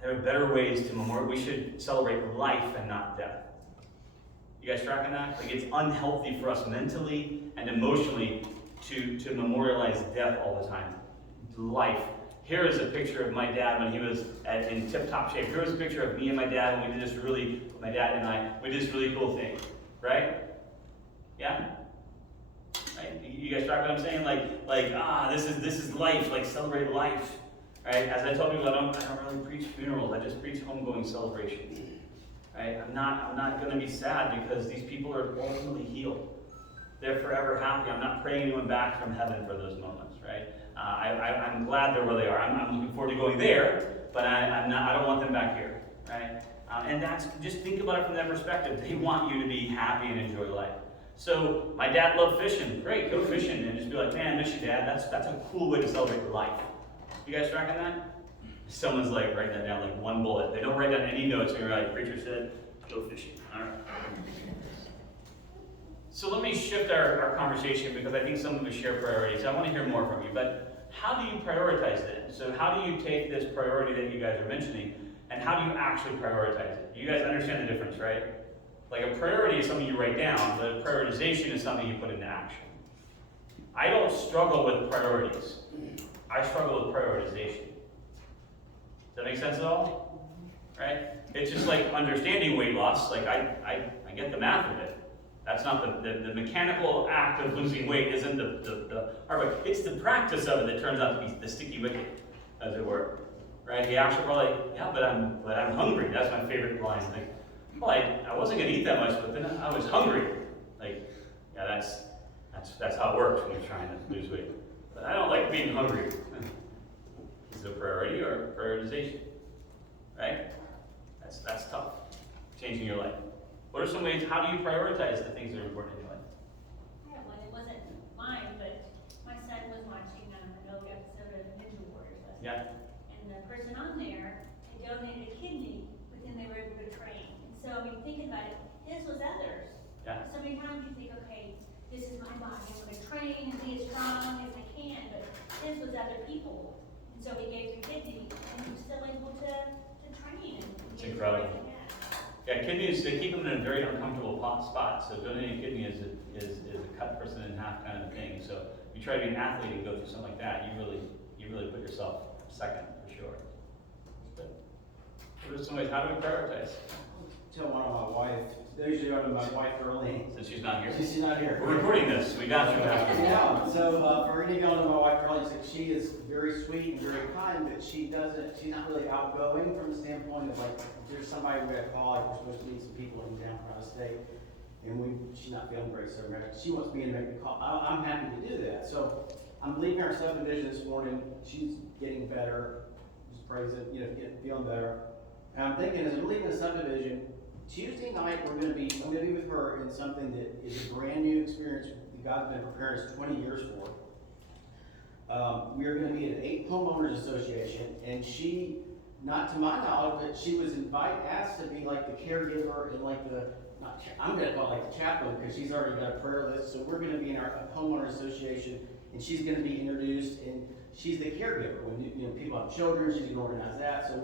There are better ways to memorialize. We should celebrate life and not death. You guys tracking that? Like, it's unhealthy for us mentally and emotionally to memorialize death all the time. Life. Here is a picture of my dad when he was in tip-top shape. Here is a picture of me and my dad when we did this really, my dad and I, we did this really cool thing. Right? Yeah? Right? You guys track what I'm saying? This is life, like celebrate life. Right? As I tell people, I don't really preach funerals, I just preach homegoing celebration. Right? I'm not gonna be sad because these people are ultimately healed. They're forever happy. I'm not praying anyone back from heaven for those moments, right? I'm glad they're where they are. I'm looking forward to going there, but I don't want them back here, right? And that's, just think about it from that perspective. They want you to be happy and enjoy life. So my dad loved fishing. Great, go fishing and just be like, man, I miss you, Dad. That's a cool way to celebrate life. You guys tracking that? Someone's like, write that down like one bullet. They don't write down any notes and you're like, preacher said, go fishing. All right. So let me shift our conversation because I think some of us share priorities. I want to hear more from you, but how do you prioritize then? So how do you take this priority that you guys are mentioning and how do you actually prioritize it? You guys understand the difference, right? Like a priority is something you write down, but a prioritization is something you put into action. I don't struggle with priorities. I struggle with prioritization. Does that make sense at all? Right? It's just like understanding weight loss. Like I get the math of it. That's not the mechanical act of losing weight isn't the hard way. It's the practice of it that turns out to be the sticky wicket, as it were. Right? The actual probably, yeah, but I'm hungry. That's my favorite line. Like, well, I wasn't gonna eat that much, but then I was hungry. Like, yeah, that's how it works when you're trying to lose weight. But I don't like being hungry. Is it a priority or prioritization? Right? That's tough. Changing your life. What are some ways, how do you prioritize the things that are important in your life? I have one, it wasn't mine, but my son was watching an old episode of Ninja Warriors last night. Yeah. And the person on there had donated a kidney, but then they were able to train. And so, I mean, thinking about it, his was others. Yeah. So many times you think, okay, this is my body, I'm gonna train and be as strong as I can, but his was other people. And so he gave the kidney, and he was still able to train. It's incredible. Yeah, kidneys, they keep them in a very uncomfortable spot. So donating a kidney is a cut person in half kind of thing. So if you try to be an athlete and go through something like that, you really put yourself second for sure. But what are some ways, how do we prioritize? Tell one of my wife, those who know my wife Earlene. Since she's not here. She's not here. We're recording this, we got you. Yeah, so for any of y'all know my wife Earlene, she is very sweet and very kind, but she's not really outgoing from the standpoint of like, there's somebody we gotta call, like we're supposed to meet some people in town from out of state, and she's not feeling great, so she wants me to make the call. I'm happy to do that. So I'm leaving our subdivision this morning. She's getting better. Just praise it, feeling better. And I'm thinking as I'm leaving the subdivision, Tuesday night I'm gonna be with her in something that is a brand new experience that God's been preparing us 20 years for. We are gonna be at an 8 homeowners association, and she, not to my knowledge, but she was asked to be like the caregiver and like I'm gonna call it like the chaplain, because she's already got a prayer list. So we're gonna be in our homeowner association, and she's gonna be introduced, and she's the caregiver. When people have children, she's gonna organize that. So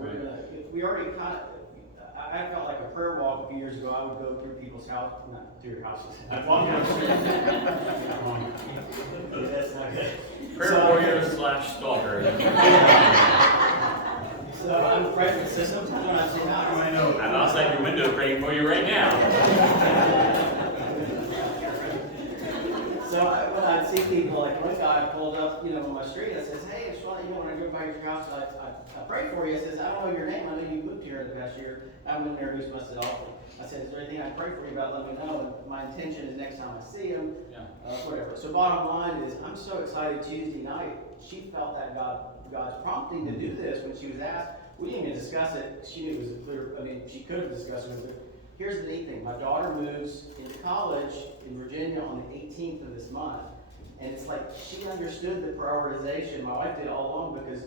we already kind of. I felt like a prayer walk a few years ago. I would go through people's house, not through your houses. That's not good. Prayer warrior / stalker. So I'm praying for sometimes when I see out. I know. I'm outside your window praying for you right now. So when I see people, like one guy pulled up, on my street, I says, hey, it's funny, when I go by your house, I pray for you. I says, I don't know your name. I know you moved here in the past year. I wouldn't introduce myself. I said, is there anything I can pray for you about? Let me know. And my intention is next time I see him, whatever. So bottom line is, I'm so excited Tuesday night. She felt that God's prompting to do this when she was asked. we didn't even discuss it, she knew it was a clear, I mean, she could have discussed it, but here's the neat thing, my daughter moves into college in Virginia on the 18th of this month, and it's like, she understood the prioritization, my wife did all along, because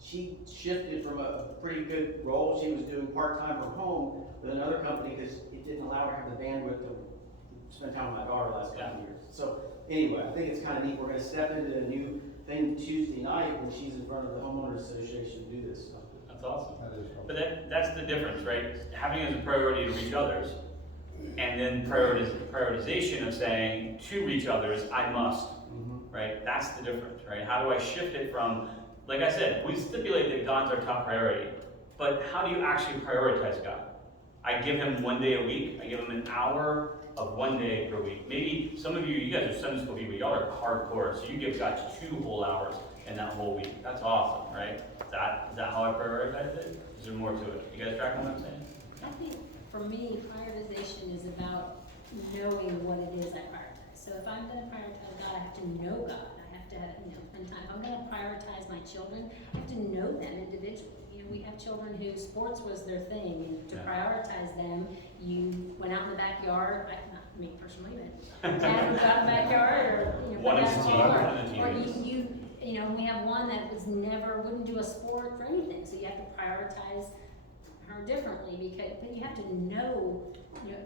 she shifted from a pretty good role, she was doing part-time from home with another company, because it didn't allow her to have the bandwidth to spend time with my daughter the last couple of years. So, anyway, I think it's kind of neat, we're gonna step into a new thing Tuesday night, when she's in front of the homeowners association to do this stuff. That's awesome. But that's the difference, right? Having it as a priority to reach others, and then prioritization of saying to reach others, I must, right? That's the difference, right? How do I shift it from, like I said, we stipulate that God's our top priority, but how do you actually prioritize God? I give him 1 day a week, I give him an hour of 1 day per week. Maybe some of you guys are Sunday school people, y'all are hardcore, so you give God 2 whole hours in that whole week. That's awesome, right? Is that how I prioritize it? Is there more to it? You guys tracking what I'm saying? I think for me, prioritization is about knowing what it is I prioritize. So if I'm gonna prioritize God, I have to know God. I have to, spend time. If I'm gonna prioritize my children, I have to know them individually. We have children who sports was their thing, and to prioritize them, you went out in the backyard, not me personally, but dad would go out in the backyard, or, One of the team, basketball, one of the or teammates. we have one that wouldn't do a sport for anything, so you have to prioritize her differently, but you have to know,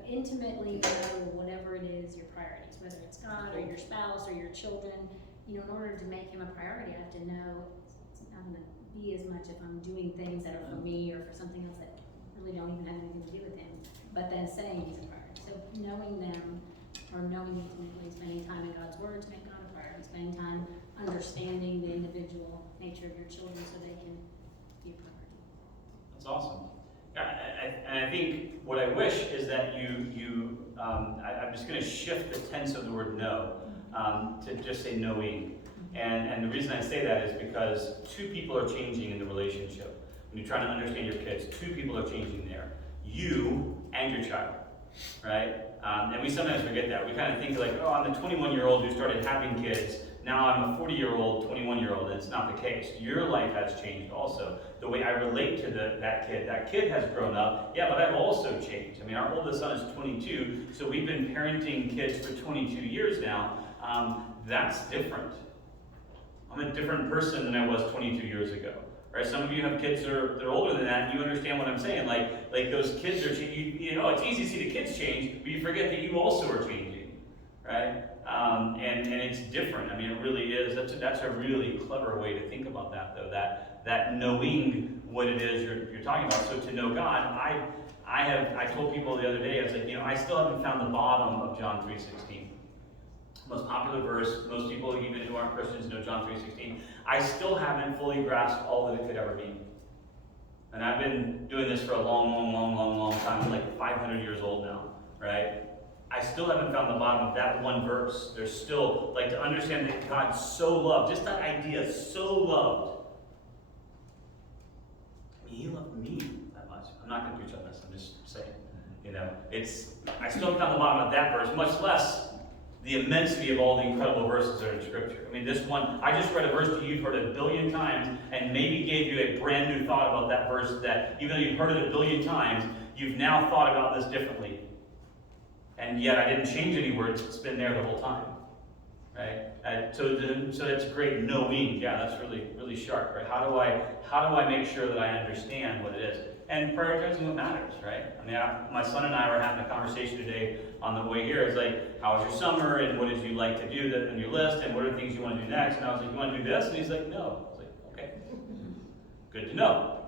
intimately know whatever it is your priorities, whether it's God or your spouse or your children, in order to make him a priority, I have to know it's not gonna be as much if I'm doing things that are for me or for something else that really don't even have anything to do with him, but then saying he's a priority. So knowing them, or knowing intimately, spending time in God's word to make God a priority, spending time understanding the individual nature of your children so they can be a priority. That's awesome. And I think what I wish is that I'm just going to shift the tense of the word know to just say knowing. And the reason I say that is because 2 people are changing in the relationship. When you're trying to understand your kids, 2 people are changing there. You and your child, right? And we sometimes forget that. We kind of think like, oh, I'm the 21-year-old who started having kids. Now I'm a 40-year-old, 21-year-old, and it's not the case. Your life has changed also. The way I relate to that kid has grown up. Yeah, but I've also changed. I mean, our oldest son is 22, so we've been parenting kids for 22 years now. That's different. I'm a different person than I was 22 years ago. Right? Some of you have kids that are older than that, and you understand what I'm saying. Like those kids are, it's easy to see the kids change, but you forget that you also are changing, right? And it's different. I mean, it really is. That's a really clever way to think about that, though. That knowing what it is you're talking about. So to know God, I told people the other day, I was like, I still haven't found the bottom of John 3:16. Most popular verse. Most people, even who aren't Christians, know John 3:16. I still haven't fully grasped all that it could ever mean. And I've been doing this for a long time. I'm like 500 years old now, right? I still haven't found the bottom of that one verse. There's still, to understand that God so loved, just that idea, so loved. I mean, he loved me that much. I'm not going to preach on this. I'm just saying, I still haven't found the bottom of that verse, much less the immensity of all the incredible verses that are in Scripture. I mean, this one, I just read a verse to you, you've heard it 1 billion times, and maybe gave you a brand new thought about that verse that, even though you've heard it 1 billion times, you've now thought about this differently. And yet I didn't change any words, it's been there the whole time. Right? So that's great knowing. Yeah, that's really sharp, right? How do I make sure that I understand what it is? And prioritizing what matters, right? I mean, my son and I were having a conversation today on the way here. It's like, how was your summer, and what did you like to do on your list, and what are the things you want to do next? And I was like, you want to do this? And he's like, no. I was like, okay, good to know.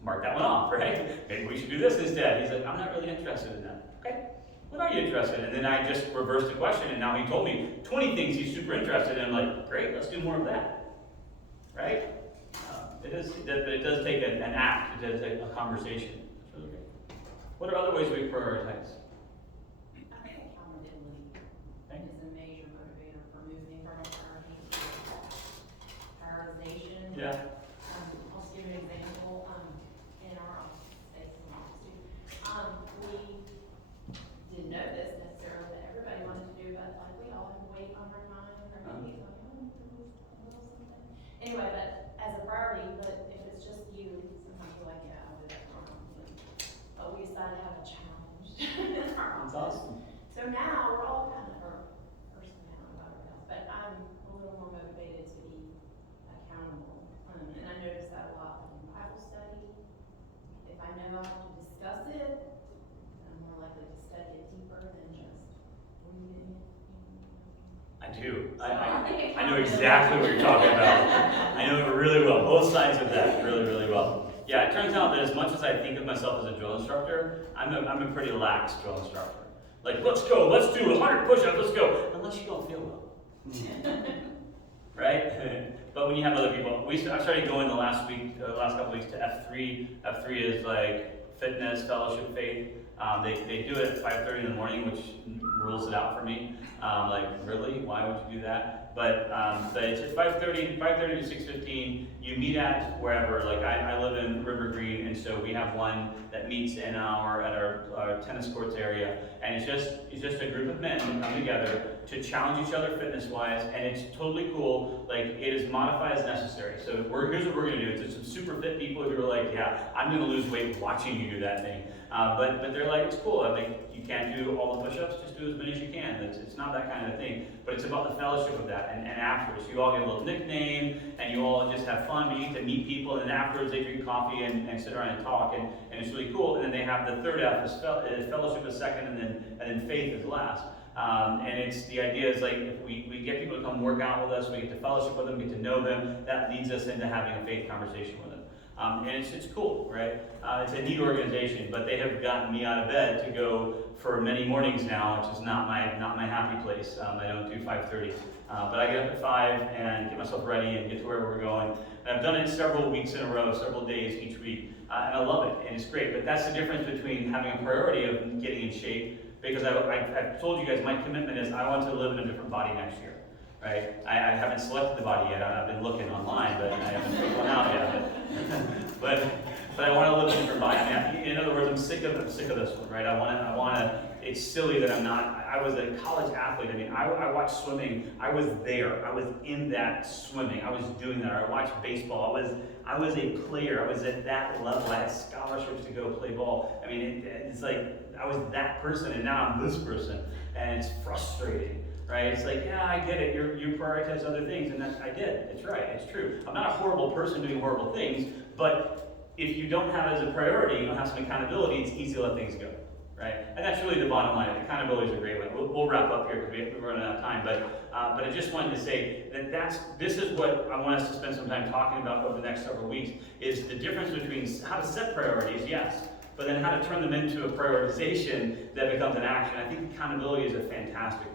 Mark that one off, right? Maybe we should do this instead. He's like, I'm not really interested in that. Okay, what are you interested in? And then I just reversed the question, and now he told me 20 things he's super interested in. I'm like, great, let's do more of that, right? It does take an act. It does take a conversation. It's really great. What are other ways we prioritize? I think accountability is a major motivator for moving from a priority to prioritization. Yeah. I'll just give you an example. In our office space, we didn't know this necessarily that everybody wanted to do, but we all have weight on our mind, or maybe it's like, a little something. Anyway, but as a priority, but if it's just you, sometimes you're like, So I think I know exactly what you're talking about. I know it really well, both sides of that, really, really well. Yeah, it turns out that as much as I think of myself as a drill instructor, I'm a pretty lax drill instructor. Like, let's go, let's do 100 push-ups, let's go, unless you don't feel well. Right? But when you have other people, I started going the last couple weeks to F3. F3 is like fitness, fellowship, faith. They do it at 5:30 in the morning, which rules it out for me. Like, really? Why would you do that? But it's at 5:30 to 6:15. You meet at wherever. Like, I live in River Green, and so we have one that meets at our tennis courts area. And it's just a group of men who come together to challenge each other fitness-wise, and it's totally cool. Like, it is modified as necessary. So here's what we're gonna do. It's some super fit people who are like, yeah, I'm gonna lose weight watching you do that thing. But they're like, it's cool. I mean, you can't do all the push-ups, just do as many as you can. It's not that kind of thing. But it's about the fellowship of that. And afterwards, you all get a little nickname, and you all just have fun. You get to meet people, and then afterwards they drink coffee and sit around and talk, and it's really cool. And then they have the third F, is fellowship is second, and then faith is last. And it's the idea is like, if we get people to come work out with us, we get to fellowship with them, get to know them, that leads us into having a faith conversation with them. And it's cool, right? It's a neat organization, but they have gotten me out of bed to go for many mornings now, which is not my happy place. I don't do 5:30, but I get up at 5 and get myself ready and get to where we're going. And I've done it several weeks in a row, several days each week, and I love it, and it's great. But that's the difference between having a priority of getting in shape, because I've told you guys my commitment is I want to live in a different body next year. Right? I haven't selected the body yet. I've been looking online, but I haven't picked one out yet. But I want to live in a different body. I mean, in other words, I'm sick of this one, right? I want to. It's silly that I'm not. I was a college athlete. I mean, I watched swimming. I was there. I was in that swimming. I was doing that. I watched baseball. I was a player. I was at that level. I had scholarships to go play ball. I mean, it's like I was that person, and now I'm this person, and it's frustrating. Right? It's like, yeah, I get it. You prioritize other things, and I did. It's right. It's true. I'm not a horrible person doing horrible things, but if you don't have it as a priority, you don't have some accountability, it's easy to let things go. Right? And that's really the bottom line. Accountability is a great one. We'll wrap up here because we're running out of time. But I just wanted to say that this is what I want us to spend some time talking about over the next several weeks, is the difference between how to set priorities, yes, but then how to turn them into a prioritization that becomes an action. I think accountability is a fantastic one.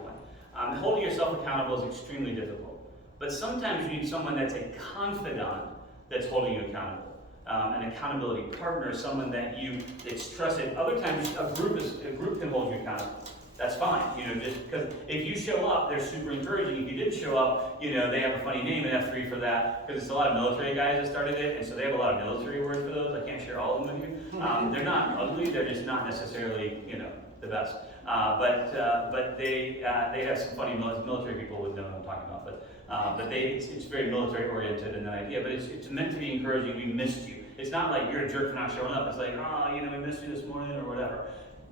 Holding yourself accountable is extremely difficult, but sometimes you need someone that's a confidant that's holding you accountable. An accountability partner, someone that's trusted. Other times, a group can hold you accountable. That's fine, just because if you show up, they're super encouraging. If you didn't show up, they have a funny name in F3 for that, because it's a lot of military guys that started it, and so they have a lot of military words for those. I can't share all of them with you. They're not ugly, they're just not necessarily, the best. But they have some funny military people would know what I'm talking about. But it's very military oriented in that idea. But it's meant to be encouraging. We missed you. It's not like you're a jerk for not showing up. It's like, we missed you this morning or whatever.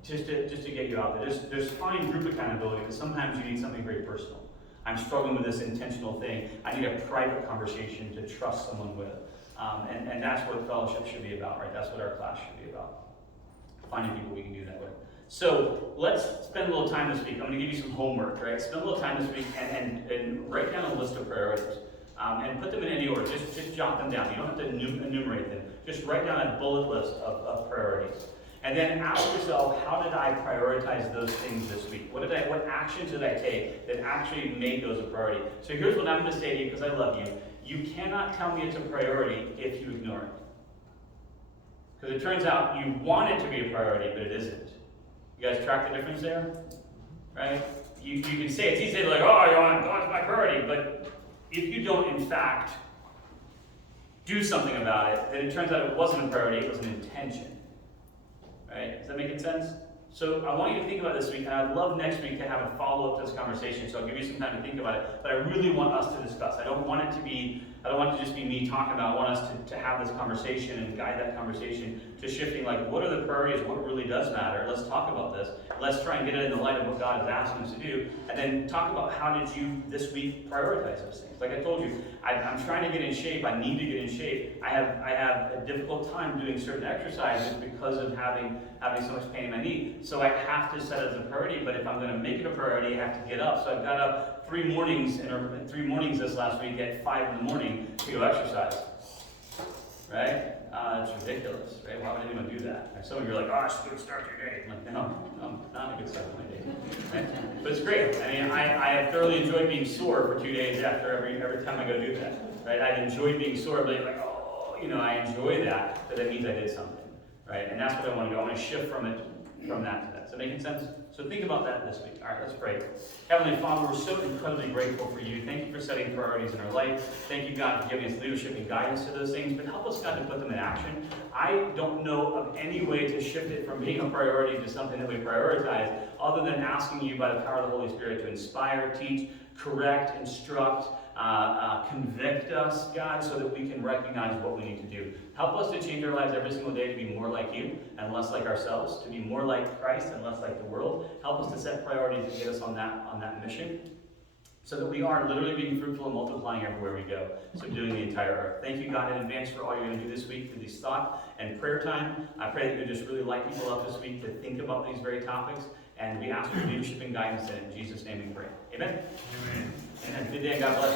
Just to get you out there. There's fine group accountability, but sometimes you need something very personal. I'm struggling with this intentional thing. I need a private conversation to trust someone with. And that's what fellowship should be about, right? That's what our class should be about. Finding people we can do that with. So let's spend a little time this week. I'm going to give you some homework, right? Spend a little time this week and write down a list of priorities. And put them in any order. Just jot them down. You don't have to enumerate them. Just write down a bullet list of priorities. And then ask yourself, how did I prioritize those things this week? What actions did I take that actually made those a priority? So here's what I'm going to say to you, because I love you. You cannot tell me it's a priority if you ignore it. Because it turns out you want it to be a priority, but it isn't. You guys track the difference there? Right? You can say it's easy to like, it's my priority, but if you don't, in fact, do something about it, then it turns out it wasn't a priority, it was an intention. Right? Does that make sense? So I want you to think about this week, and I'd love next week to have a follow-up to this conversation, so I'll give you some time to think about it, but I really want us to discuss. I don't want it to just be me talking about it. I want us to have this conversation and guide that conversation to shifting, like, what are the priorities, what really does matter? Let's talk about this. Let's try and get it in the light of what God is asking us to do, and then talk about how did you this week prioritize those things. Like I told you, I'm trying to get in shape. I need to get in shape. I have a difficult time doing certain exercises because of having so much pain in my knee. So I have to set it as a priority, but if I'm going to make it a priority, I have to get up. So I've got to 3 mornings this last week at 5 in the morning to go exercise. Right? It's ridiculous, right? Why would anyone do that? Like, some of you are like, oh, it's a good start to your day. I'm like, no, not a good start to my day. Right? But it's great. I mean, I have thoroughly enjoyed being sore for 2 days after every time I go do that. Right? I enjoy being sore, but like, oh, I enjoy that, but that means I did something. Right? And that's what I want to do. I want to shift from that to that. Is that making sense? So think about that this week. All right, let's pray. Heavenly Father, we're so incredibly grateful for you. Thank you for setting priorities in our life. Thank you, God, for giving us leadership and guidance to those things, but help us, God, to put them in action. I don't know of any way to shift it from being a priority to something that we prioritize other than asking you by the power of the Holy Spirit to inspire, teach, correct, instruct, convict us, God, so that we can recognize what we need to do. Help us to change our lives every single day to be more like you and less like ourselves, to be more like Christ and less like the world. Help us to set priorities and get us on that mission, so that we are literally being fruitful and multiplying everywhere we go, so doing the entire earth. Thank you, God, in advance for all you're going to do this week through these thought and prayer time. I pray that you just really light people up this week to think about these very topics, and we ask for leadership and guidance in it. In Jesus' name we pray. Amen? Amen. Good day, and God bless.